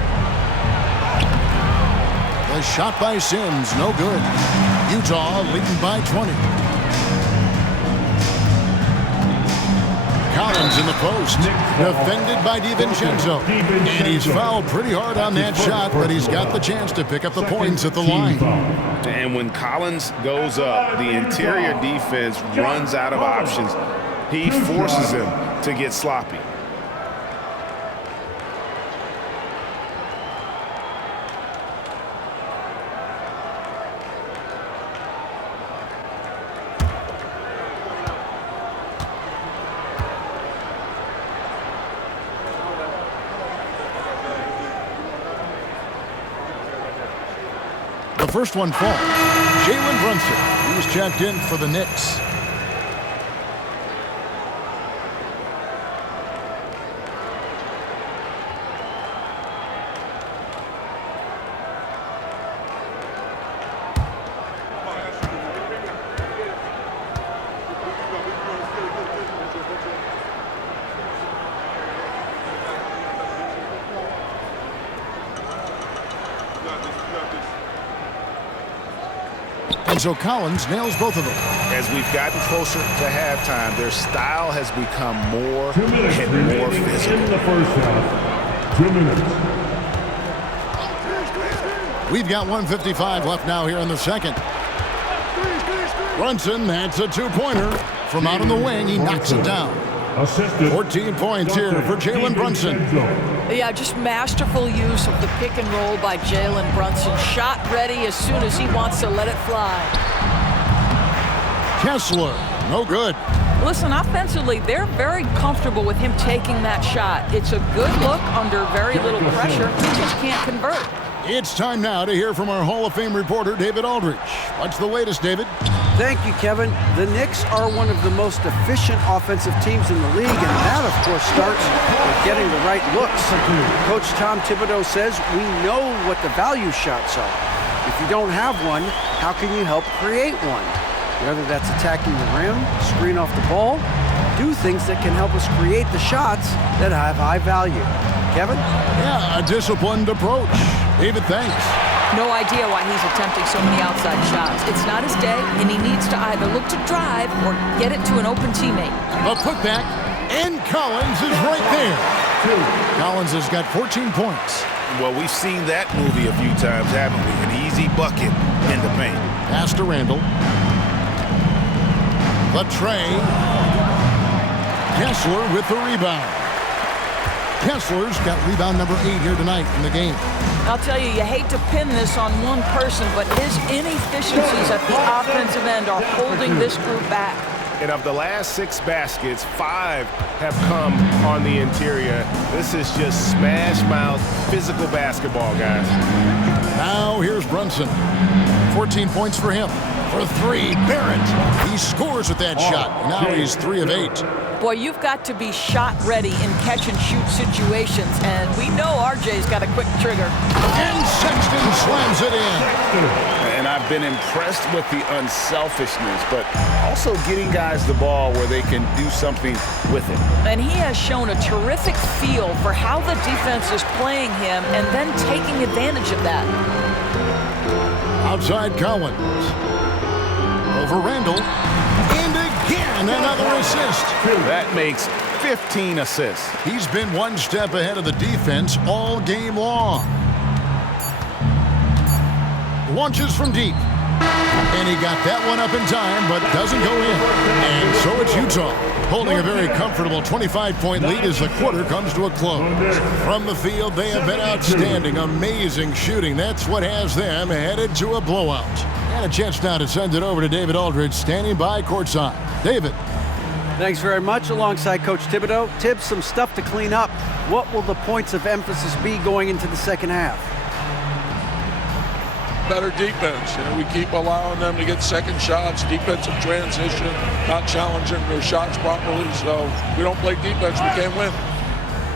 The shot by Sims, no good. Utah leading by 20. Collins in the post, defended by DiVincenzo. And he's fouled pretty hard on that shot, but he's got the chance to pick up the points at the line. And when Collins goes up, the interior defense runs out of options. He forces him to get sloppy. The first one falls. Jalen Brunson, he's checked in for the Knicks. And so Collins nails both of them. As we've gotten closer to halftime, their style has become more and more physical. In the first half, 2 minutes. We've got 1:55 left now here in the second. Brunson, that's a two-pointer. From out on the wing, he knocks it down. 14 points here for Jalen Brunson. Yeah, just masterful use of the pick and roll by Jalen Brunson. Shot ready as soon as he wants to let it fly. Kessler, no good. Listen, offensively, they're very comfortable with him taking that shot. It's a good look under very little pressure. He just can't convert. It's time now to hear from our Hall of Fame reporter, David Aldridge. What's the latest, David? Thank you, Kevin. The Knicks are one of the most efficient offensive teams in the league, and that, of course, starts with getting the right looks. Coach Tom Thibodeau says we know what the value shots are. If you don't have one, how can you help create one? Whether that's attacking the rim, screen off the ball, do things that can help us create the shots that have high value. Kevin? Yeah, a disciplined approach. David, thanks. No idea why he's attempting so many outside shots. It's not his day, and he needs to either look to drive or get it to an open teammate. A putback, and Collins is right there. Collins has got 14 points. Well, we've seen that movie a few times, haven't we? An easy bucket in the paint. Pass to Randall. The tray. Kessler with the rebound. Kessler's got rebound number 8 here tonight in the game. I'll tell you, you hate to pin this on one person, but his inefficiencies at the offensive end are holding this group back. And of the last 6 baskets, 5 have come on the interior. This is just smash mouth physical basketball, guys. Now here's Brunson. 14 points for him. For 3, Barrett. He scores with that shot. Now he's 3 of 8. Boy, you've got to be shot ready in catch-and-shoot situations, and we know RJ's got a quick trigger. And Sexton slams it in. And I've been impressed with the unselfishness, but also getting guys the ball where they can do something with it. And he has shown a terrific feel for how the defense is playing him and then taking advantage of that. Outside Collins. Over Randall. And again, another assist. That makes 15 assists. He's been one step ahead of the defense all game long. Launches from deep. And he got that one up in time, but doesn't go in. And so it's Utah, holding a very comfortable 25-point lead as the quarter comes to a close. From the field, they have been outstanding, amazing shooting. That's what has them headed to a blowout. And a chance now to send it over to David Aldridge, standing by courtside. David. Thanks very much. Alongside Coach Thibodeau. Tibbs, some stuff to clean up. What will the points of emphasis be going into the second half? Better defense. We keep allowing them to get second shots, defensive transition, not challenging their shots properly. So if we don't play defense, we can't win.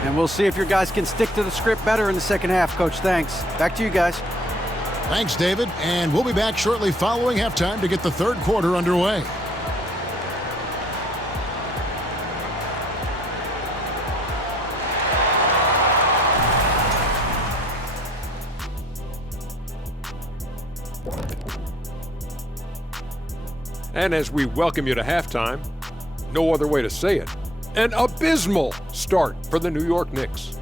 And we'll see if your guys can stick to the script better in the second half, Coach. Thanks. Back to you guys. Thanks, David. And we'll be back shortly following halftime to get the third quarter underway. And as we welcome you to halftime, no other way to say it, an abysmal start for the New York Knicks.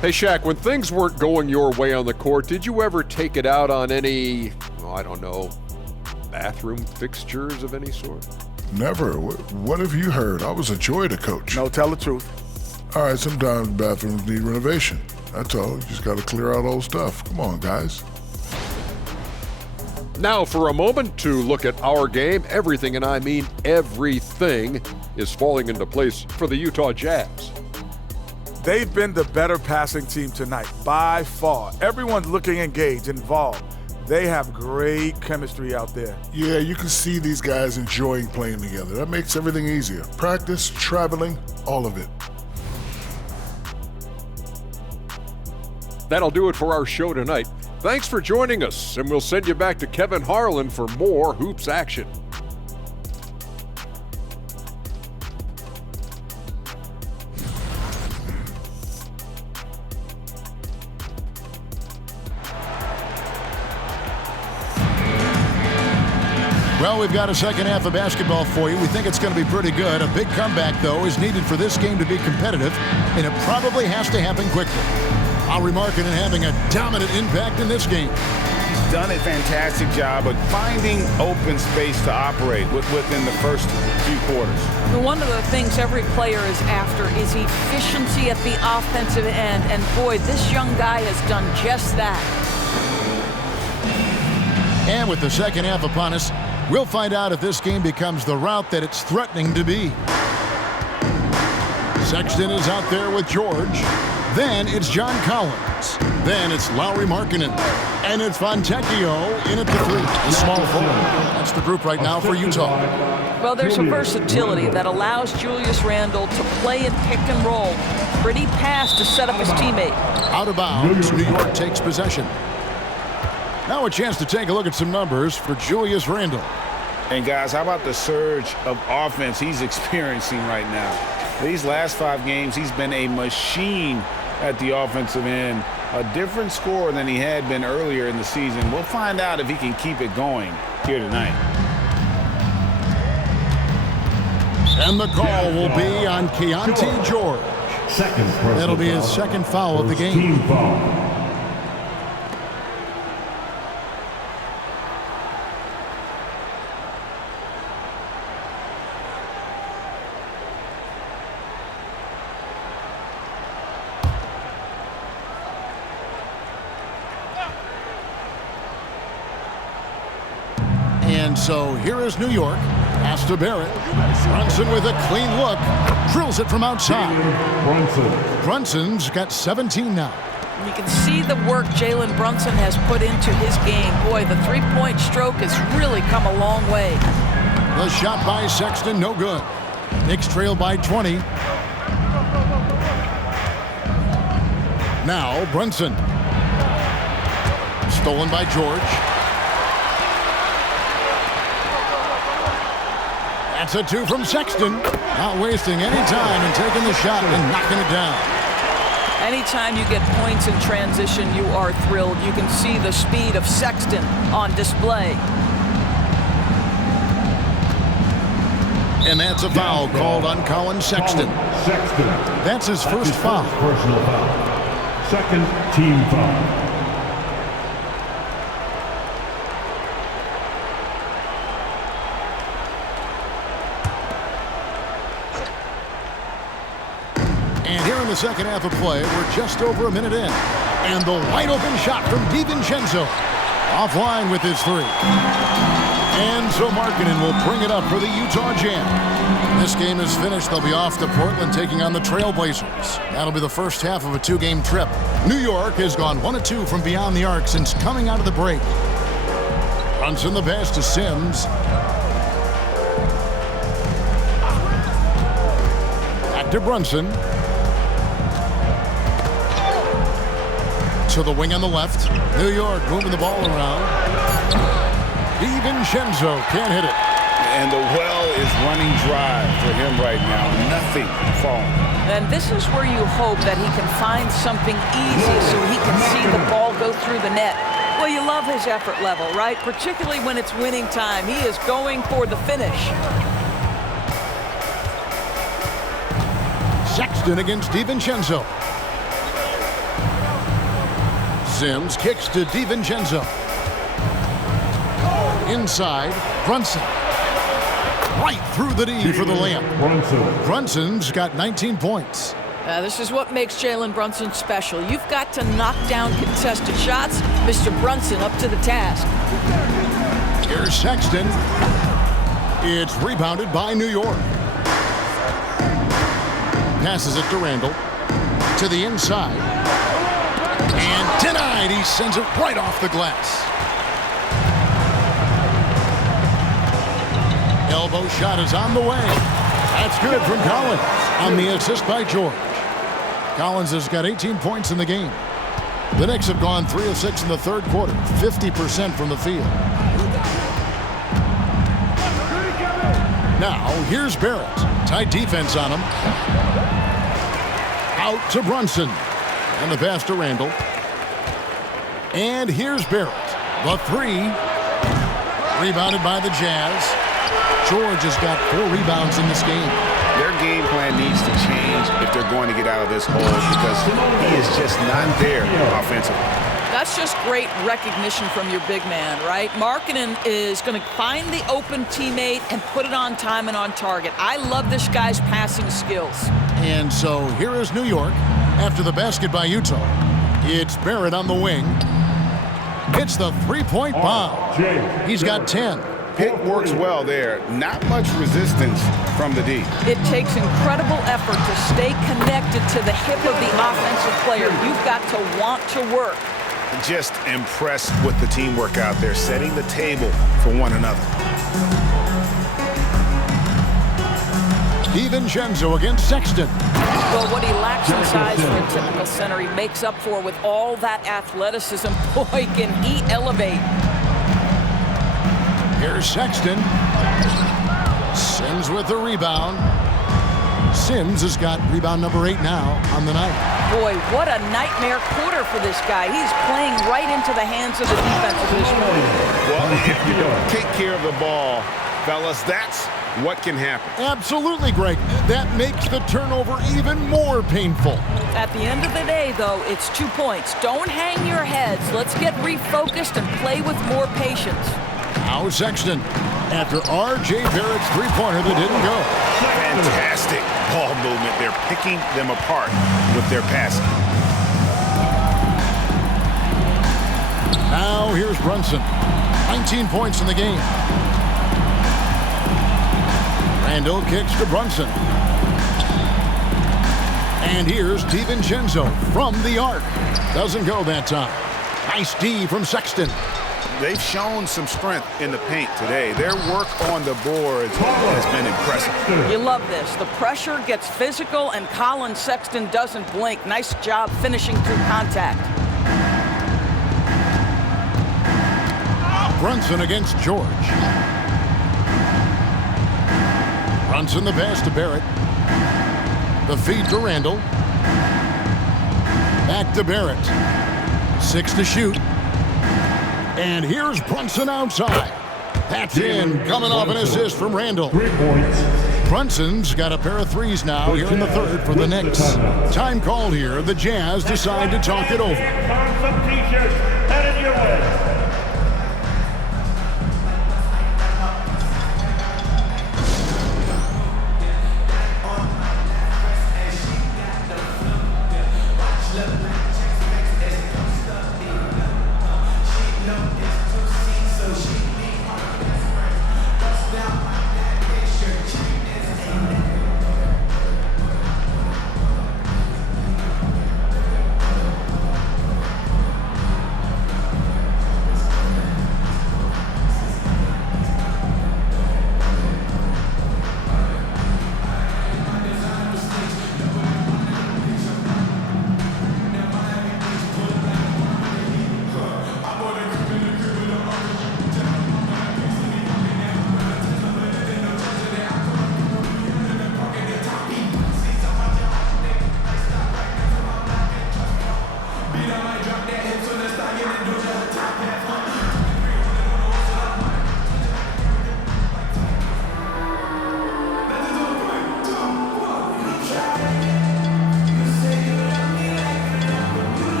Hey, Shaq, when things weren't going your way on the court, did you ever take it out on any, I don't know, bathroom fixtures of any sort? Never. What have you heard? I was a joy to coach. No, tell the truth. All right, sometimes bathrooms need renovation. That's all. You just got to clear out old stuff. Come on, guys. Now for a moment to look at our game. Everything, and I mean everything, is falling into place for the Utah Jazz. They've been the better passing team tonight, by far. Everyone's looking engaged, involved. They have great chemistry out there. Yeah, you can see these guys enjoying playing together. That makes everything easier. Practice, traveling, all of it. That'll do it for our show tonight. Thanks for joining us, and we'll send you back to Kevin Harlan for more hoops action. Well, we've got a second half of basketball for you. We think it's going to be pretty good. A big comeback, though, is needed for this game to be competitive, and it probably has to happen quickly. Lauri Markkanen having a dominant impact in this game. He's done a fantastic job of finding open space to operate within the first few quarters. One of the things every player is after is efficiency at the offensive end, and boy, this young guy has done just that. And with the second half upon us, we'll find out if this game becomes the route that it's threatening to be. Sexton is out there with George. Then it's John Collins. Then it's Lauri Markkanen. And it's Fontecchio in at the three. The small forward. That's the group right now for Utah. Well, there's a versatility that allows Julius Randle to play and pick and roll. Pretty pass to set up his teammate. Out of bounds, New York takes possession. Now a chance to take a look at some numbers for Julius Randle. And guys, how about the surge of offense he's experiencing right now? These last 5 games, he's been a machine at the offensive end. A different scorer than he had been earlier in the season. We'll find out if he can keep it going here tonight. And the call will be on Keontae George. That'll be his second foul of the game. Team foul. And so here is New York. Pass to Barrett. Brunson with a clean look. Drills it from outside. Brunson's got 17 now. You can see the work Jalen Brunson has put into his game. Boy, the three-point stroke has really come a long way. The shot by Sexton, no good. Knicks trail by 20. Now Brunson. Stolen by George. That's a 2 from Sexton. Not wasting any time and taking the shot and knocking it down. Anytime you get points in transition, you are thrilled. You can see the speed of Sexton on display. And that's a foul called on Colin Sexton. That's his first foul. Personal foul. Second team foul. The second half of play, we're just over a minute in. And the wide open shot from DiVincenzo. Offline with his 3. And so Markkanen will bring it up for the Utah Jazz. This game is finished. They'll be off to Portland taking on the Trailblazers. That'll be the first half of a 2-game trip. New York has gone 1-2 from beyond the arc since coming out of the break. Brunson the pass to Sims. Back to Brunson. To the wing on the left. New York moving the ball around. DiVincenzo can't hit it. And the well is running dry for him right now. Nothing falling. And this is where you hope that he can find something easy so he can see the ball go through the net. Well, you love his effort level, right? Particularly when it's winning time. He is going for the finish. Sexton against DiVincenzo. Sims kicks to DiVincenzo. Inside, Brunson. Right through the D for the layup. Brunson's got 19 points. This is what makes Jalen Brunson special. You've got to knock down contested shots. Mr. Brunson up to the task. Here's Sexton. It's rebounded by New York. Passes it to Randall. To the inside. And denied. He sends it right off the glass. Elbow shot is on the way. That's good from Colin on the assist by George. Collins has got 18 points in the game. The Knicks have gone 3 of 6 in the third quarter, 50% from the field. Now, here's Barrett. Tight defense on him. Out to Brunson. And the pass to Randall. And here's Barrett. The three. Rebounded by the Jazz. George has got 4 rebounds in this game. Their game plan needs to change if they're going to get out of this hole because he is just not there offensively. That's just great recognition from your big man, right? Markkanen is going to find the open teammate and put it on time and on target. I love this guy's passing skills. And so here is New York after the basket by Utah. It's Barrett on the wing. Hits the three-point bomb. He's got 10. Pick works well there. Not much resistance from the D. It takes incredible effort to stay connected to the hip of the offensive player. You've got to want to work. Just impressed with the teamwork out there, setting the table for one another. DiVincenzo against Sexton. Well, what he lacks in size for a typical center, he makes up for with all that athleticism. Boy, can he elevate. Here's Sexton. Sims with the rebound. Sims has got rebound number 8 now on the night. Boy, what a nightmare quarter for this guy. He's playing right into the hands of the defense at this point. Well, if you don't take care of the ball, fellas, that's what can happen. Absolutely, Greg. That makes the turnover even more painful. At the end of the day, though, it's 2 points. Don't hang your heads. Let's get refocused and play with more patience. Now Sexton, after R.J. Barrett's three-pointer that didn't go. Fantastic ball movement. They're picking them apart with their passing. Now here's Brunson. 19 points in the game. Randall kicks to Brunson. And here's DiVincenzo from the arc. Doesn't go that time. Nice D from Sexton. They've shown some strength in the paint today. Their work on the boards has been impressive. You love this. The pressure gets physical, and Colin Sexton doesn't blink. Nice job finishing through contact. Brunson against George. Brunson the pass to Barrett. The feed to Randall. Back to Barrett. 6 to shoot. And here's Brunson outside. That's in, coming off an assist from Randall. 3 points. Brunson's got a pair of threes now here in the third for the Knicks. Time called here. The Jazz decide to talk it over. Some t-shirts headed your way.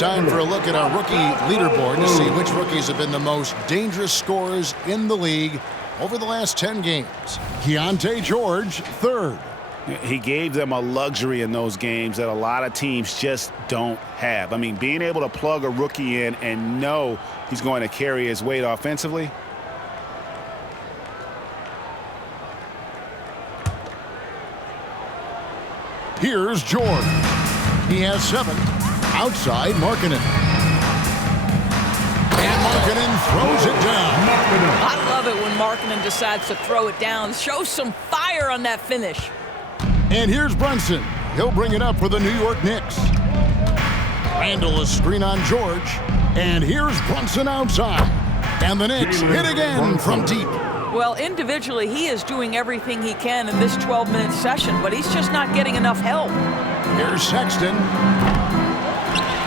time for a look at our rookie leaderboard to see which rookies have been the most dangerous scorers in the league over the last 10 games. Keontae George, third. He gave them a luxury in those games that a lot of teams just don't have. I mean, being able to plug a rookie in and know he's going to carry his weight offensively. Here's George. He has 7. Outside, Markkanen. And Markkanen throws it down. I love it when Markkanen decides to throw it down. Show some fire on that finish. And here's Brunson. He'll bring it up for the New York Knicks. Randall, a screen on George. And here's Brunson outside. And the Knicks hit again from deep. Well, individually, he is doing everything he can in this 12-minute session, but he's just not getting enough help. Here's Sexton.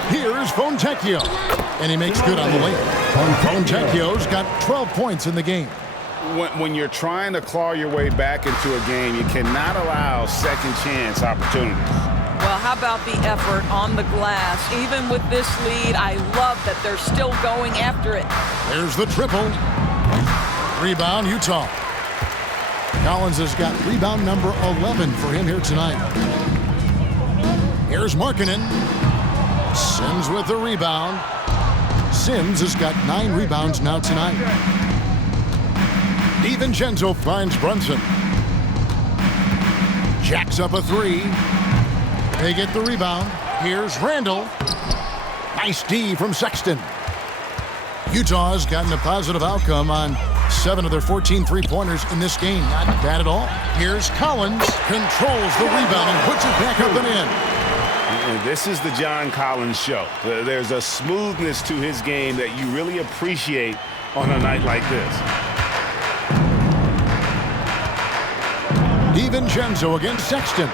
Here's Fontecchio. And he makes good on the layup. Fontecchio's got 12 points in the game. When you're trying to claw your way back into a game, you cannot allow second chance opportunities. Well, how about the effort on the glass? Even with this lead, I love that they're still going after it. There's the triple. Rebound, Utah. Collins has got rebound number 11 for him here tonight. Here's Markkanen. Sims with the rebound. Sims has got 9 rebounds now tonight. DiVincenzo finds Brunson. Jacks up a 3. They get the rebound. Here's Randall. Nice D from Sexton. Utah's gotten a positive outcome on 7 of their 14 three-pointers in this game. Not bad at all. Here's Collins. Controls the rebound and puts it back up and in. This is the John Collins show. There's a smoothness to his game that you really appreciate on a night like this. DiVincenzo against Sexton.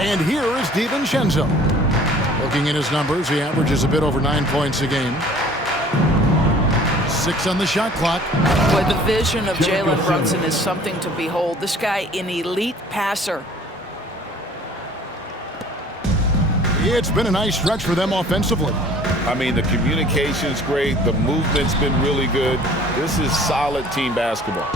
And here is DiVincenzo. Looking at his numbers, he averages a bit over 9 points a game. 6 on the shot clock. Boy, the vision of Jalen Brunson is something to behold. This guy, an elite passer. It's been a nice stretch for them offensively. I mean, the communication's great. The movement's been really good. This is solid team basketball.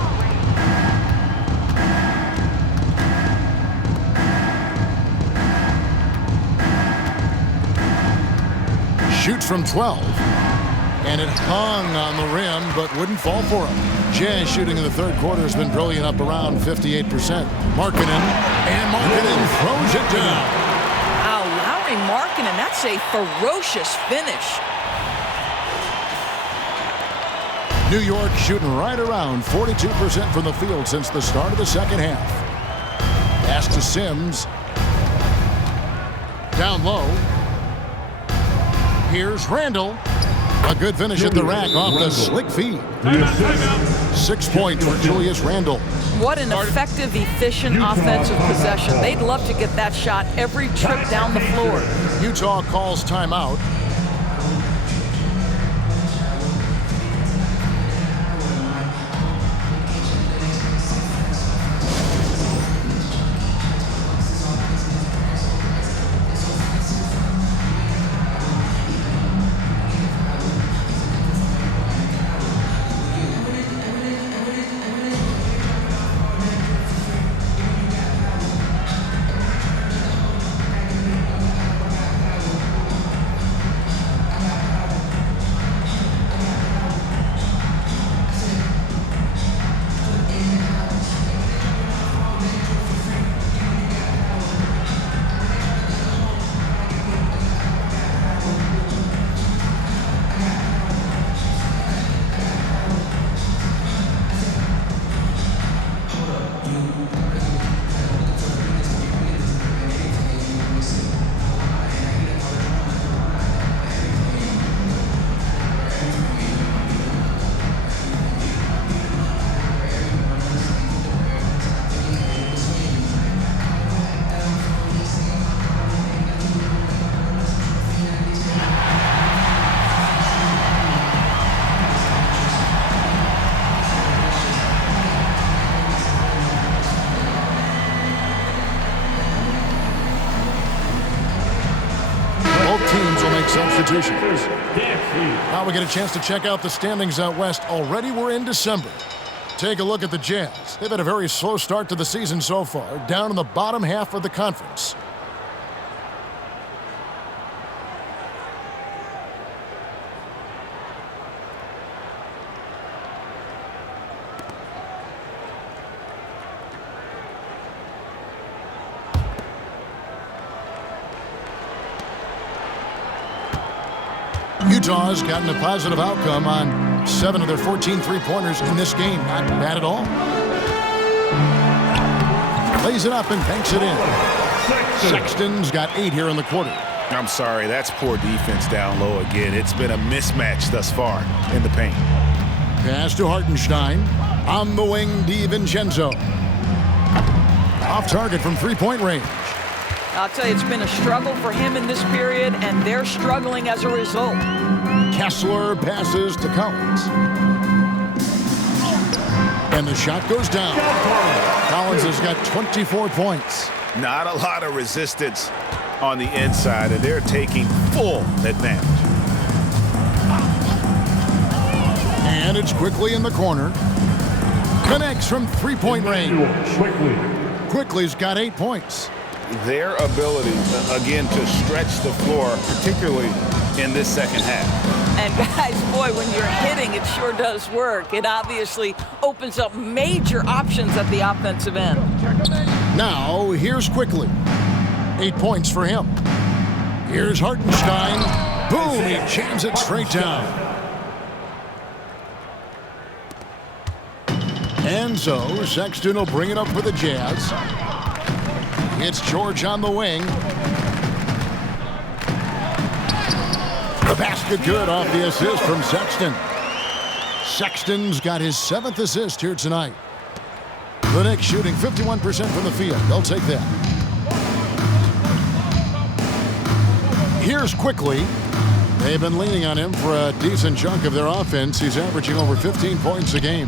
Shoots from 12. And it hung on the rim, but wouldn't fall for him. Jazz shooting in the third quarter has been brilliant, up around 58%. Markkanen, and Markkanen throws it down. Wow, Lauri Markkanen, that's a ferocious finish. New York shooting right around 42% from the field since the start of the second half. Pass to Sims. Down low. Here's Randall. A good finish at the rack off the slick feed. 6 points for Julius Randle. What an effective, efficient offensive possession. They'd love to get that shot every trip down the floor. Utah calls timeout. substitutions. Now we get a chance to check out the standings out west. Already we're in December. Take a look at the Jazz. They've had a very slow start to the season so far, down in the bottom half of the conference. Utah's gotten a positive outcome on 7 of their 14 three-pointers in this game. Not bad at all. Lays it up and banks it in. Sexton's got 8 here in the quarter. I'm sorry, that's poor defense down low again. It's been a mismatch thus far in the paint. Pass to Hartenstein. On the wing, DiVincenzo. Off target from three-point range. I'll tell you, it's been a struggle for him in this period, and they're struggling as a result. Kessler passes to Collins. And the shot goes down. Collins has got 24 points. Not a lot of resistance on the inside, and they're taking full advantage. And it's quickly in the corner. Connects from three-point range. Quickly's got 8 points. Their ability, again, to stretch the floor, particularly in this second half. And guys, boy, when you're hitting, it sure does work. It obviously opens up major options at the offensive end. Now, here's Quickly. 8 points for him. Here's Hartenstein. Boom, he jams it straight down. And so, Sexton will bring it up for the Jazz. It's George on the wing. The basket good off the assist from Sexton. Sexton's got his 7th assist here tonight. The Knicks shooting 51% from the field. They'll take that. Here's Quickly. They've been leaning on him for a decent chunk of their offense. He's averaging over 15 points a game.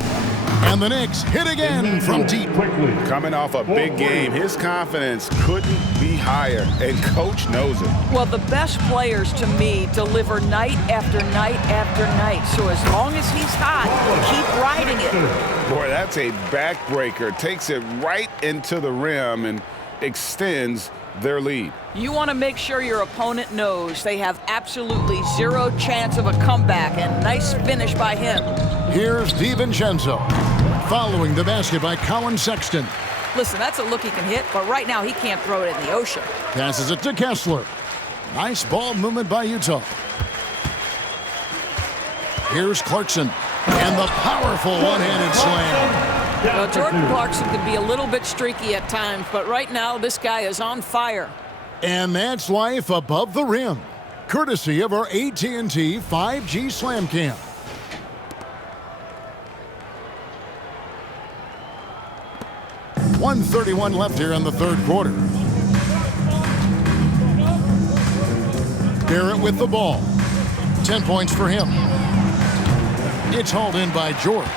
And the Knicks hit again from deep. Coming off a big game, his confidence couldn't be higher, and coach knows it. Well, the best players, to me, deliver night after night after night. So as long as he's hot, keep riding it. Boy, that's a backbreaker. Takes it right into the rim and extends their lead. You want to make sure your opponent knows they have absolutely zero chance of a comeback, and nice finish by him. Here's DiVincenzo. Following the basket by Colin Sexton. Listen, that's a look he can hit, but right now he can't throw it in the ocean. Passes it to Kessler. Nice ball movement by Utah. Here's Clarkson. And the powerful one-handed slam. Well, Jordan Clarkson can be a little bit streaky at times, but right now this guy is on fire. And that's life above the rim, courtesy of our AT&T 5G Slam Cam. .131 left here in the third quarter. Barrett with the ball. 10 points for him. It's hauled in by George.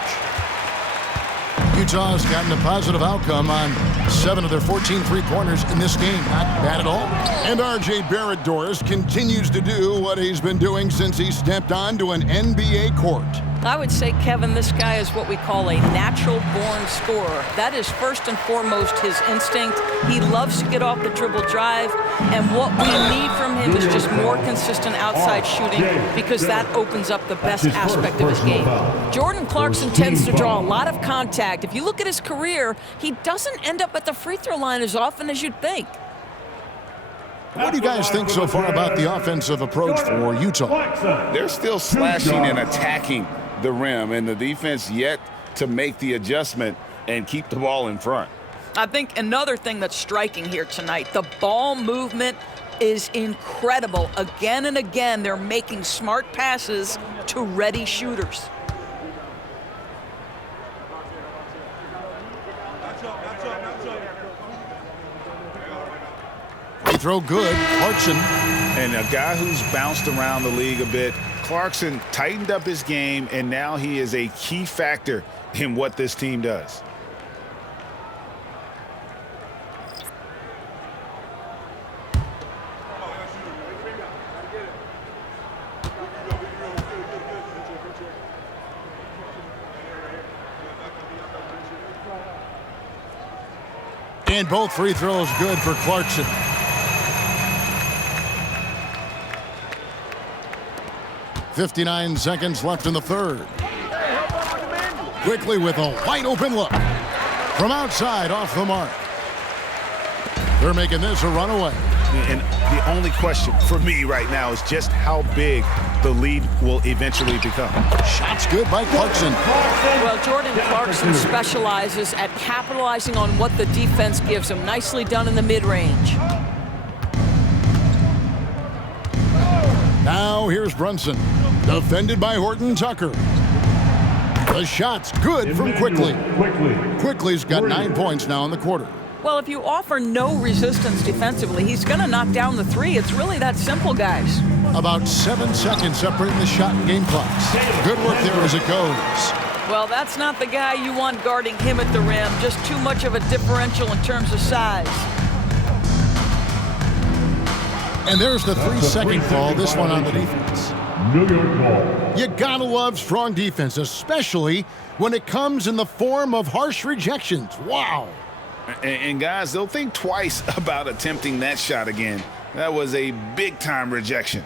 Utah's gotten a positive outcome on 7 of their 14 three-pointers in this game. Not bad at all. And R.J. Barrett Doris continues to do what he's been doing since he stepped onto an NBA court. I would say, Kevin, this guy is what we call a natural-born scorer. That is first and foremost his instinct. He loves to get off the dribble drive, and what we need from him is just more consistent outside shooting, because that opens up the best aspect of his game. Jordan Clarkson tends to draw a lot of contact. If you look at his career, he doesn't end up at the free throw line as often as you'd think. What do you guys think so far about the offensive approach for Utah? They're still slashing and attacking the rim, and the defense yet to make the adjustment and keep the ball in front. I think another thing that's striking here tonight, the ball movement is incredible. Again and again, they're making smart passes to ready shooters. Free throw good, Clarkson. And a guy who's bounced around the league a bit, Clarkson tightened up his game, and now he is a key factor in what this team does. And both free throws good for Clarkson. .59 seconds left in the third. Quickly with a wide open look. From outside, off the mark. They're making this a runaway. And the only question for me right now is just how big the lead will eventually become. Shots good by Clarkson. Well, Jordan Clarkson specializes at capitalizing on what the defense gives him. Nicely done in the mid-range. Now here's Brunson. Defended by Horton Tucker. The shot's good from Quickly. Quickly's got 9 points now in the quarter. Well, if you offer no resistance defensively, he's going to knock down the three. It's really that simple, guys. About 7 seconds separating the shot and game clocks. Good work there as it goes. Well, that's not the guy you want guarding him at the rim. Just too much of a differential in terms of size. And there's the 3-second call, this one on the defense. New York ball. You gotta love strong defense, especially when it comes in the form of harsh rejections. Wow. And guys, they'll think twice about attempting that shot again. That was a big-time rejection.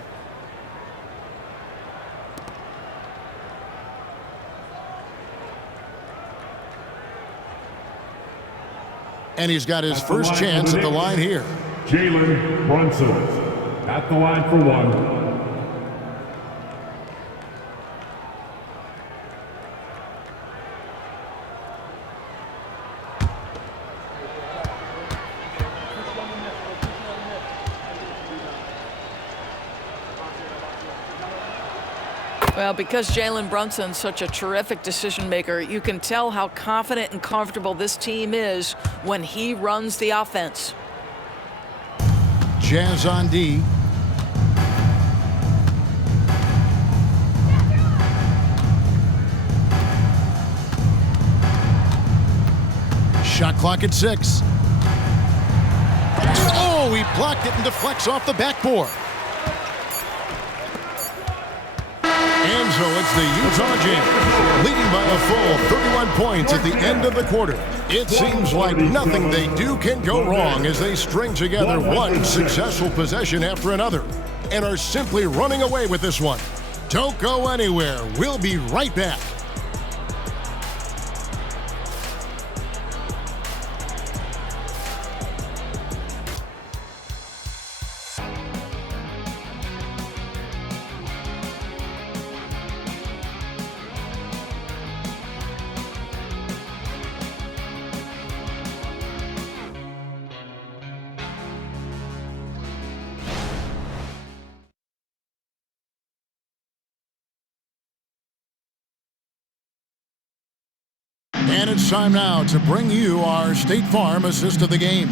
And he's got his first chance at the line here. Jalen Brunson at the line for one. Well, because Jalen Brunson's such a terrific decision maker, you can tell how confident and comfortable this team is when he runs the offense. Jazz on D. Shot clock at 6. Oh, he blocked it and deflects off the backboard. And so it's the Utah Jazz leading by a full 31 points at the end of the quarter. It seems like nothing they do can go wrong as they string together one successful possession after another and are simply running away with this one. Don't go anywhere. We'll be right back. And it's time now to bring you our State Farm assist of the game.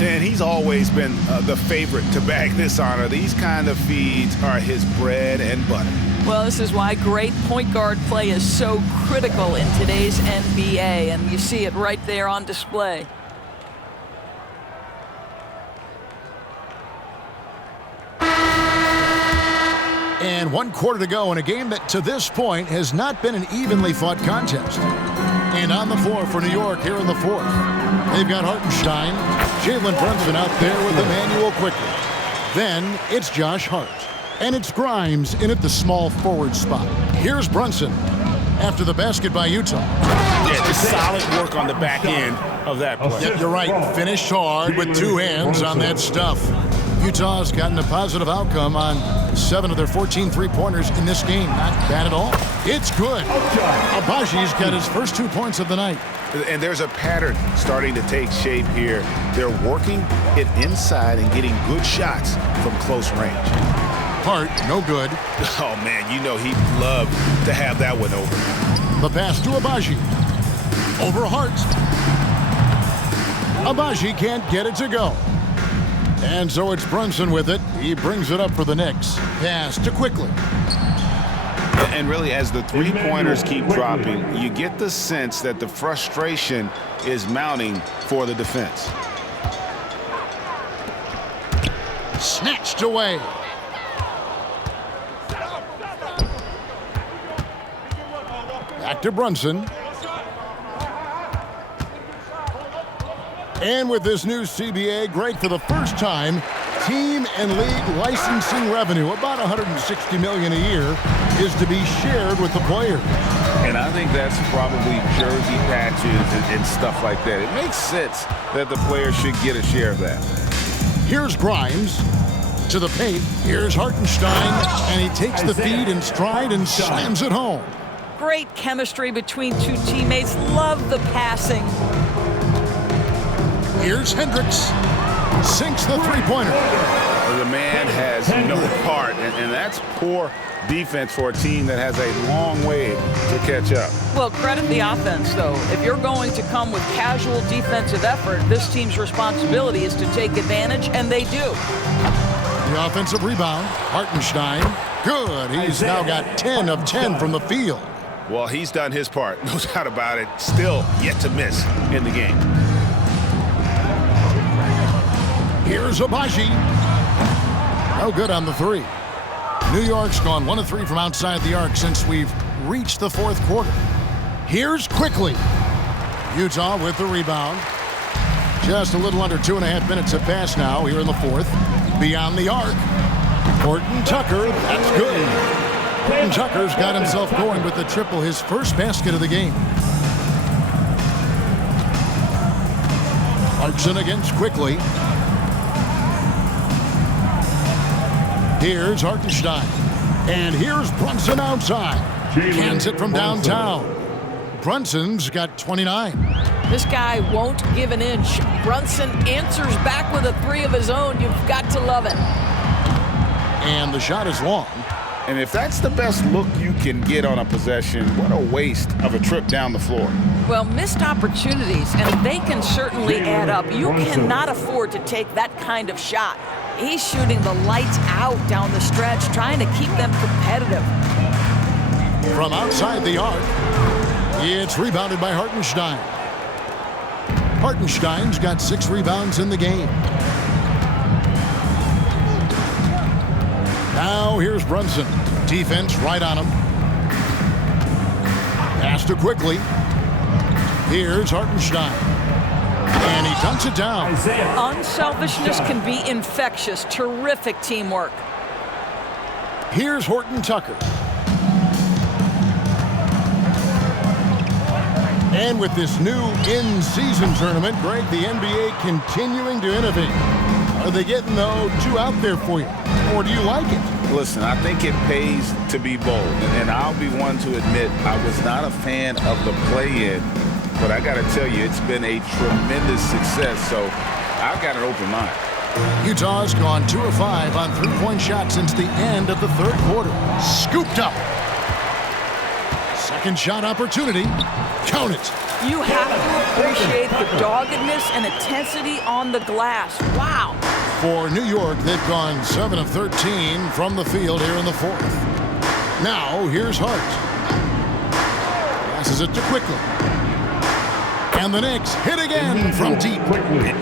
And he's always been the favorite to bag this honor. These kind of feeds are his bread and butter. Well, this is why great point guard play is so critical in today's NBA, and you see it right there on display. And 1 quarter to go in a game that to this point has not been an evenly fought contest. And on the floor for New York here in the fourth. They've got Hartenstein, Jalen Brunson out there with Emmanuel Quickly. Then it's Josh Hart. And it's Grimes in at the small forward spot. Here's Brunson after the basket by Utah. Yeah, just solid work on the back end of that play. Yeah, you're right. Finished hard with 2 hands on that stuff. Utah's gotten a positive outcome on 7 of their 14 three-pointers in this game. Not bad at all. It's good. Abaji's got his first 2 points of the night. And there's a pattern starting to take shape here. They're working it inside and getting good shots from close range. Hart, no good. Oh, man, you know he'd love to have that one over. The pass to Abaji. Over Hart. Abaji can't get it to go. And so it's Brunson with it. He brings it up for the Knicks. Pass to Quickly. And really, as the three-pointers keep dropping, you get the sense that the frustration is mounting for the defense. Snatched away. Back to Brunson. And with this new CBA, Greg, for the first time, team and league licensing revenue, about $160 million a year, is to be shared with the players. And I think that's probably jersey patches and stuff like that. It makes sense that the players should get a share of that. Here's Grimes to the paint. Here's Hartenstein, and he takes the feed in stride and slams it home. Great chemistry between two teammates. Love the passing. Here's Hendricks. Sinks the three-pointer. The man has no heart, and that's poor defense for a team that has a long way to catch up. Well, credit the offense, though. If you're going to come with casual defensive effort, this team's responsibility is to take advantage, and they do. The offensive rebound. Hartenstein. Good. He's now got 10 of 10 from the field. Well, he's done his part. No doubt about it. Still yet to miss in the game. Here's Abaji. No good on the three. New York's gone 1 of 3 from outside the arc since we've reached the fourth quarter. Here's Quickly. Utah with the rebound. Just a little under 2.5 minutes have passed now here in the fourth. Beyond the arc. Horton Tucker, that's good. Horton Tucker's got himself going with the triple, his first basket of the game. Clarkson against Quickly. Here's Hartenstein. And here's Brunson outside. Cans it from downtown. Brunson's got 29. This guy won't give an inch. Brunson answers back with a three of his own. You've got to love it. And the shot is long. And if that's the best look you can get on a possession, what a waste of a trip down the floor. Well, missed opportunities, and they can certainly add up. You cannot afford to take that kind of shot. He's shooting the lights out down the stretch, trying to keep them competitive. From outside the arc, it's rebounded by Hartenstein. Hartenstein's got 6 rebounds in the game. Now here's Brunson. Defense right on him. Pass to Quickly. Here's Hartenstein. And he dunks it down. Unselfishness can be infectious. Terrific teamwork. Here's Horton Tucker. And with this new in-season tournament, Greg, the NBA continuing to innovate. Are they getting, though, too out there for you? Or do you like it? Listen, I think it pays to be bold. And I'll be one to admit I was not a fan of the play-in. But I got to tell you, it's been a tremendous success. So I've got an open mind. Utah's gone 2 of 5 on three-point shots since the end of the third quarter. Scooped up. Second shot opportunity. Count it. You have to appreciate the doggedness and intensity on the glass. Wow. For New York, they've gone 7 of 13 from the field here in the fourth. Now, here's Hart. Passes it to Quickly. And the Knicks hit again from deep.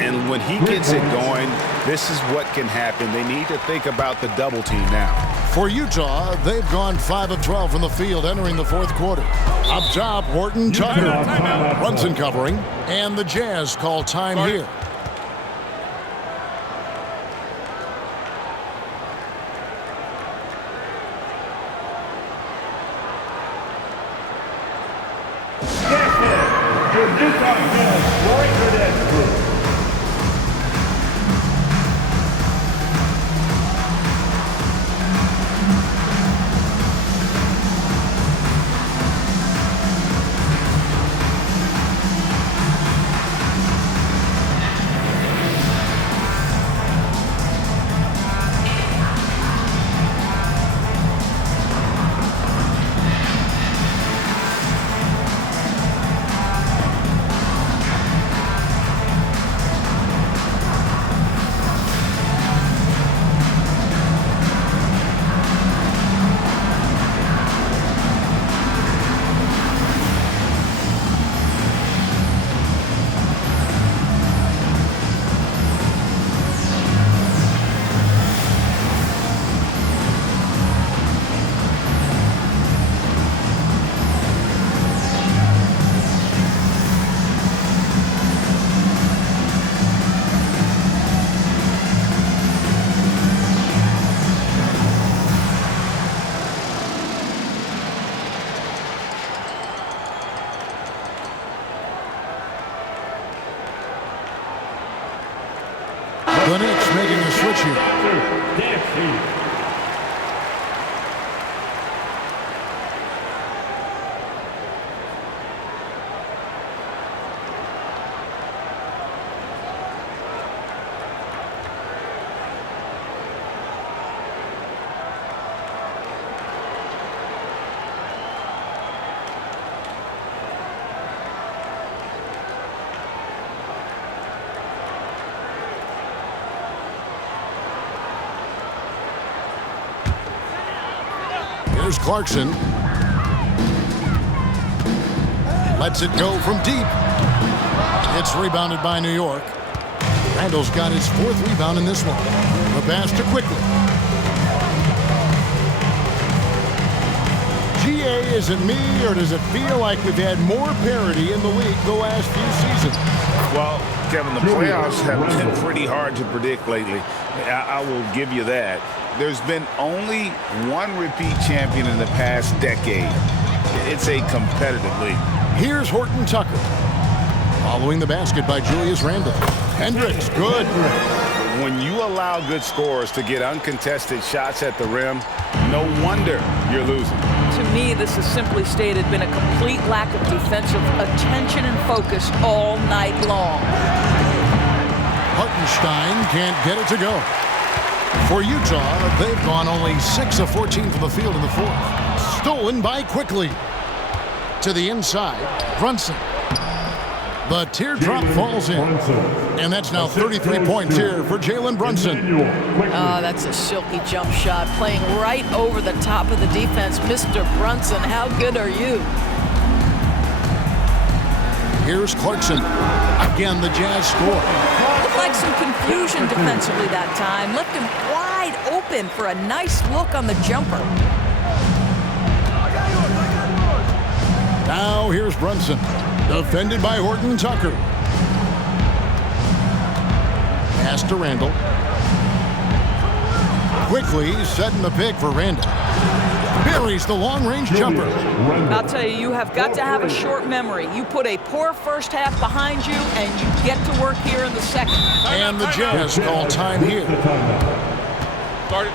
And when he gets it going, this is what can happen. They need to think about the double team now. For Utah, they've gone 5 of 12 from the field entering the fourth quarter. Up top, Horton Tucker. Brunson covering. And the Jazz call time here. The Knicks making a switch here. Here's Clarkson. Lets it go from deep. It's rebounded by New York. Randall's got his 4th rebound in this one. The pass to Quickly. GA, is it me, or does it feel like we've had more parity in the league the last few seasons? Well, Kevin, the playoffs have been pretty hard to predict lately. I will give you that. There's been only one repeat champion in the past decade. It's a competitive league. Here's Horton Tucker. Following the basket by Julius Randle. Hendricks, good. When you allow good scorers to get uncontested shots at the rim, no wonder you're losing. To me, this has simply stated been a complete lack of defensive attention and focus all night long. Hartenstein can't get it to go. For Utah, they've gone only 6 of 14 from the field in the 4th. Stolen by Quickly. To the inside, Brunson. The teardrop falls in. And that's now 33 points here for Jalen Brunson. Oh, that's a silky jump shot. Playing right over the top of the defense. Mr. Brunson, how good are you? Here's Clarkson. Again, the Jazz score. Looked like some confusion defensively that time. Left him wide open for a nice look on the jumper. Now here's Brunson. Defended by Horton Tucker. Pass to Randall. Quickly setting the pick for Randall. Buries the long-range jumper. I'll tell you, you have got to have a short memory. You put a poor first half behind you, and you get to work here in the second. And the Jazz call time here. Start it.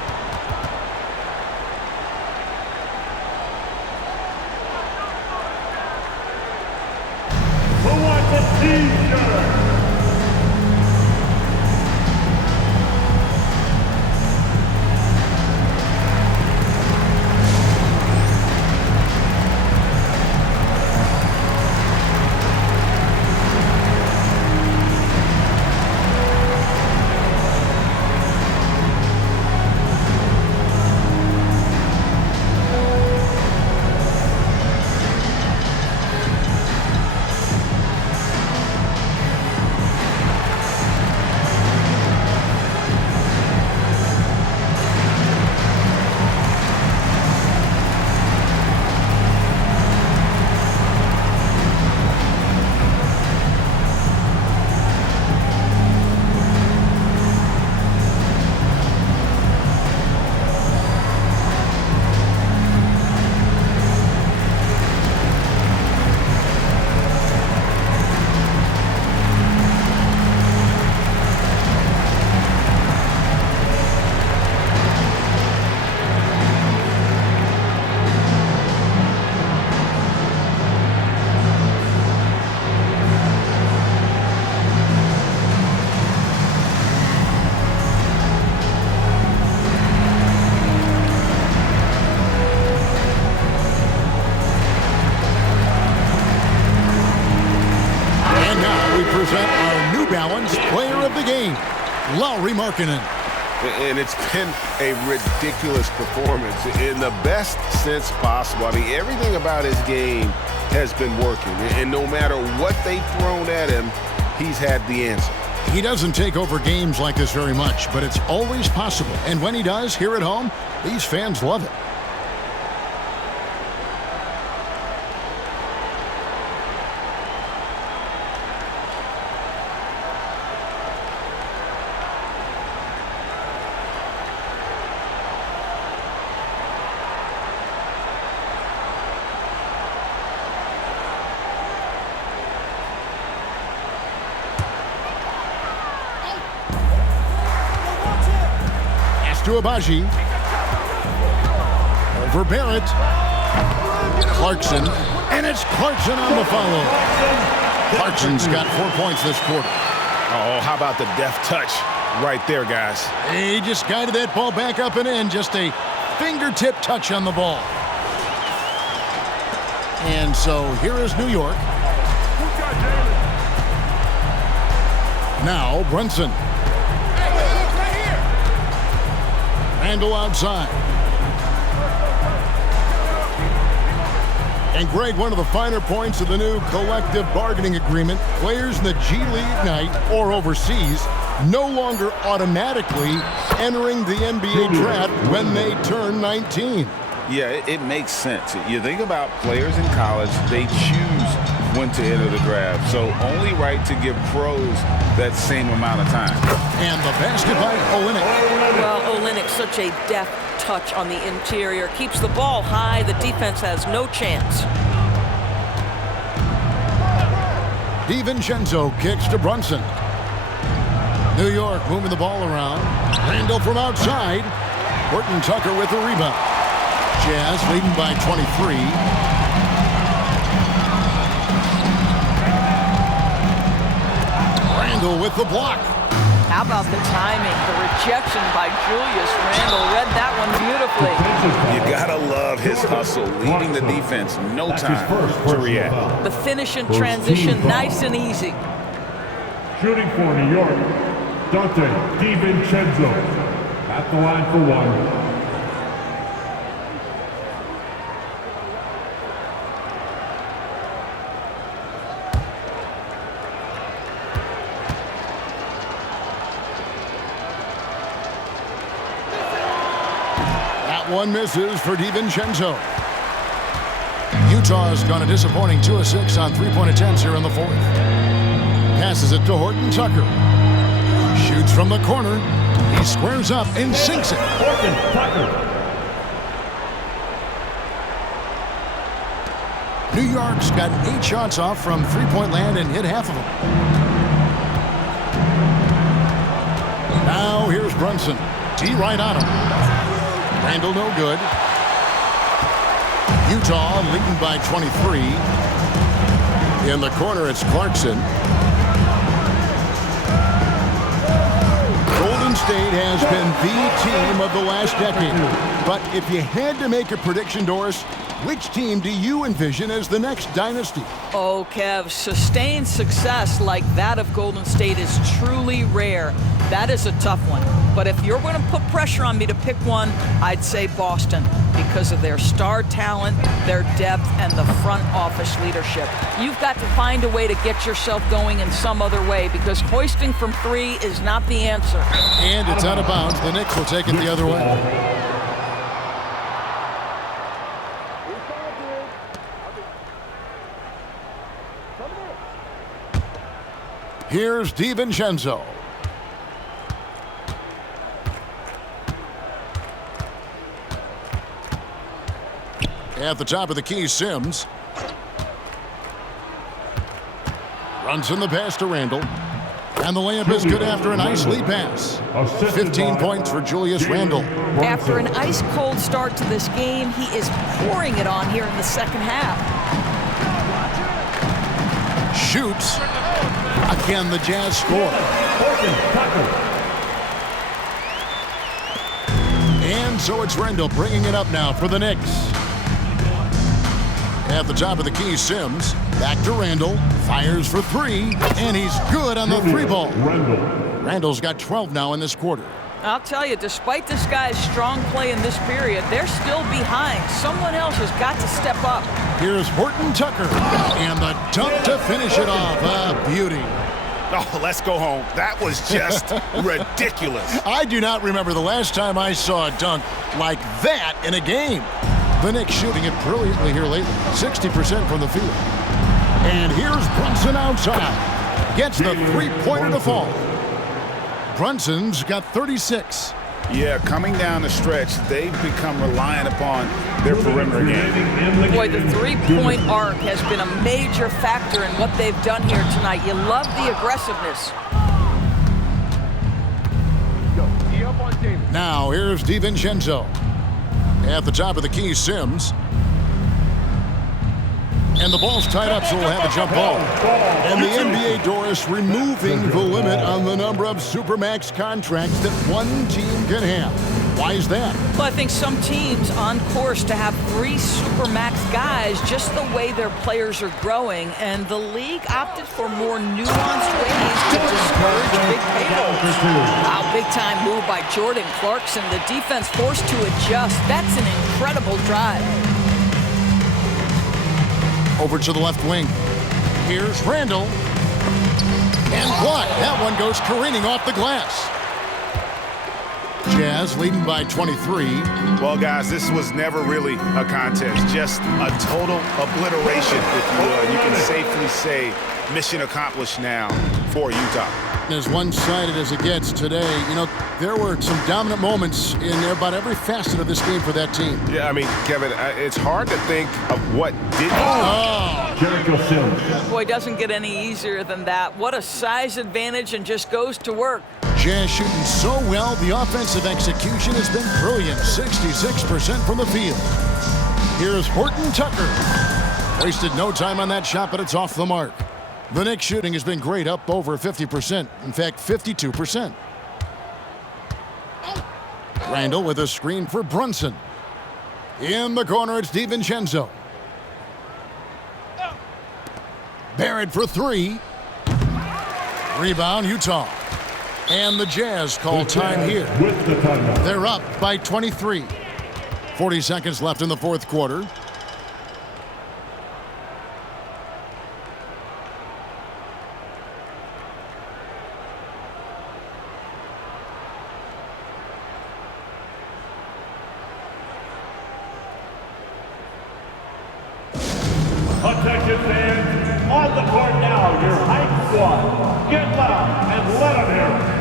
Markkanen. And it's been a ridiculous performance in the best sense possible. I mean, everything about his game has been working. And no matter what they've thrown at him, he's had the answer. He doesn't take over games like this very much, but it's always possible. And when he does, here at home, these fans love it. to Abaji. Over Barrett. Clarkson. And it's Clarkson on the follow. Clarkson's got 4 points this quarter. Oh, how about the deft touch right there, guys? He just guided that ball back up and in. Just a fingertip touch on the ball. And so here is New York. Now Brunson. Randall outside. And Greg, one of the finer points of the new collective bargaining agreement, players in the G League Ignite or overseas no longer automatically entering the NBA draft when they turn 19. Yeah, it makes sense. You think about players in college, they choose when to enter the draft. So only right to give pros that same amount of time. And the basket by Olynyk. Well, Olynyk, such a deft touch on the interior. Keeps the ball high. The defense has no chance. DiVincenzo kicks to Brunson. New York moving the ball around. Randall from outside. Horton Tucker with the rebound. Jazz leading by 23. Randall with the block. How about the timing? The rejection by Julius Randle. Read that one beautifully. You gotta love his hustle, leading the defense. No time to react. The finish and transition, nice and easy. Shooting for New York, Donte DiVincenzo at the line for one. One misses for DiVincenzo. Utah's gone a disappointing 2 of 6 on three-point attempts here in the fourth. Passes it to Horton Tucker. Shoots from the corner. He squares up and sinks it. Horton Tucker. New York's gotten 8 shots off from three-point land and hit half of them. Now here's Brunson. T right on him. Randall no good. Utah leading by 23. In the corner, it's Clarkson. Golden State has been the team of the last decade. But if you had to make a prediction, Doris, which team do you envision as the next dynasty? Oh, Kev, sustained success like that of Golden State is truly rare. That is a tough one. But if you're going to put pressure on me to pick one, I'd say Boston because of their star talent, their depth, and the front office leadership. You've got to find a way to get yourself going in some other way because hoisting from three is not the answer. And it's out of bounds. The Knicks will take it the other way. Here's DiVincenzo. At the top of the key, Sims. Runs in the pass to Randall. And the layup is good after a nice lead pass. 15 points for Julius Randle. After an ice-cold start to this game, he is pouring it on here in the second half. Shoots. Again, the Jazz score. And so it's Randall bringing it up now for the Knicks. At the top of the key, Sims. Back to Randall. Fires for three. And he's good on the three ball. Randall's got 12 now in this quarter. I'll tell you, despite this guy's strong play in this period, they're still behind. Someone else has got to step up. Here's Horton Tucker. And the dunk to finish it off. A beauty. Oh, let's go home. That was just ridiculous. I do not remember the last time I saw a dunk like that in a game. The Knicks shooting it brilliantly here lately. 60% from the field. And here's Brunson outside. Gets the three-pointer to fall. Brunson's got 36. Yeah, coming down the stretch, they've become reliant upon their perimeter game. Boy, the three-point arc has been a major factor in what they've done here tonight. You love the aggressiveness. Go. Now here's DiVincenzo. At the top of the key, Sims. And the ball's tied up, so we'll have a jump ball. And the NBA, Doris, removing the limit on the number of Supermax contracts that one team can have. Why is that? Well, I think some teams on course to have 3 Supermax guys just the way their players are growing, and the league opted for more nuanced ways to discourage big payrolls. Wow, big-time move by Jordan Clarkson. The defense forced to adjust. That's an incredible drive. Over to the left wing. Here's Randall. And blocked. That one goes careening off the glass. Jazz leading by 23. Well, guys, this was never really a contest. Just a total obliteration, if you will. You can safely say mission accomplished now for Utah. As one-sided as it gets today, you know, there were some dominant moments in about every facet of this game for that team. Yeah, I mean, Kevin, it's hard to think of what didn't. Boy, it doesn't get any easier than that. What a size advantage, and just goes to work. Jazz shooting so well, the offensive execution has been brilliant. 66% from the field. Here's Horton Tucker. Wasted no time on that shot, but it's off the mark. The Knicks shooting has been great, up over 50%. In fact, 52%. Randall with a screen for Brunson. In the corner, it's DiVincenzo. Barrett for 3. Rebound, Utah. And the Jazz call time here. They're up by 23. 40 seconds left in the fourth quarter. Attention fans, on the court now, your hype squad. Get loud and let them hear it.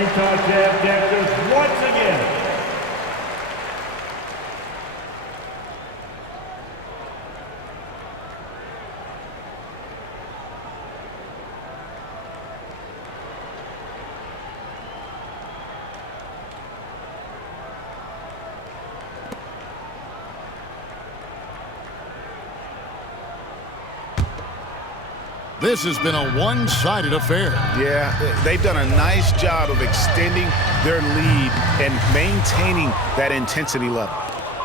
Utah Jazz Dancers once again. This has been a one-sided affair. Yeah, they've done a nice job of extending their lead and maintaining that intensity level.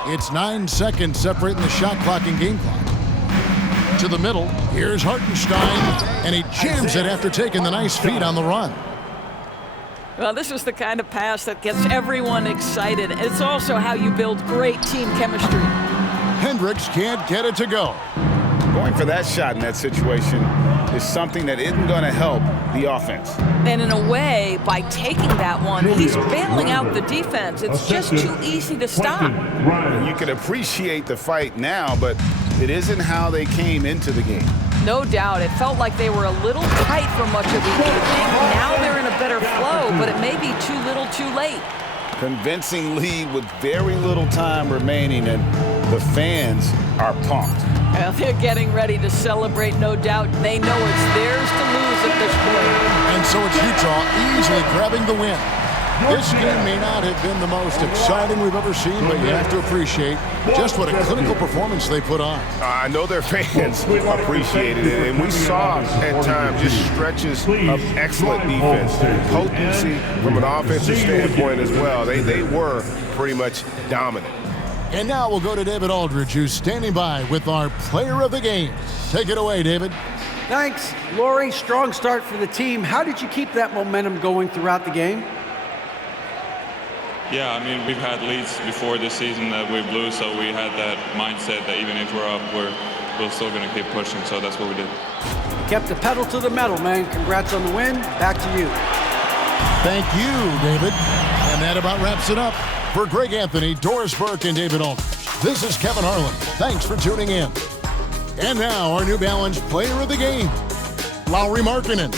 It's 9 seconds separating the shot clock and game clock. To the middle, here's Hartenstein, and he jams it after taking the nice feed on the run. Well, this is the kind of pass that gets everyone excited. It's also how you build great team chemistry. Hendricks can't get it to go. Going for that shot in that situation is something that isn't going to help the offense. And in a way, by taking that one, he's bailing out the defense. It's just too easy to stop. You can appreciate the fight now, but it isn't how they came into the game. No doubt. It felt like they were a little tight for much of the evening. Now they're in a better flow, but it may be too little too late. Convincing lead with very little time remaining, and the fans are pumped. Well, they're getting ready to celebrate, no doubt. They know it's theirs to lose at this point. And so it's Utah easily grabbing the win. This game may not have been the most exciting we've ever seen, but you have to appreciate just what a clinical performance they put on. I know their fans appreciated it, and we saw at times just stretches of excellent defense, potency from an offensive standpoint as well. They were pretty much dominant. And now we'll go to David Aldridge, who's standing by with our player of the game. Take it away, David. Thanks, Lori. Strong start for the team. How did you keep that momentum going throughout the game? Yeah, I mean, we've had leads before this season that we blew, so we had that mindset that even if we're up, we're still going to keep pushing, so that's what we did. You kept the pedal to the metal, man. Congrats on the win. Back to you. Thank you, David. And that about wraps it up. For Greg Anthony, Doris Burke, and David Aldridge, this is Kevin Harlan. Thanks for tuning in. And now, our New Balance player of the game, Lauri Markkanen.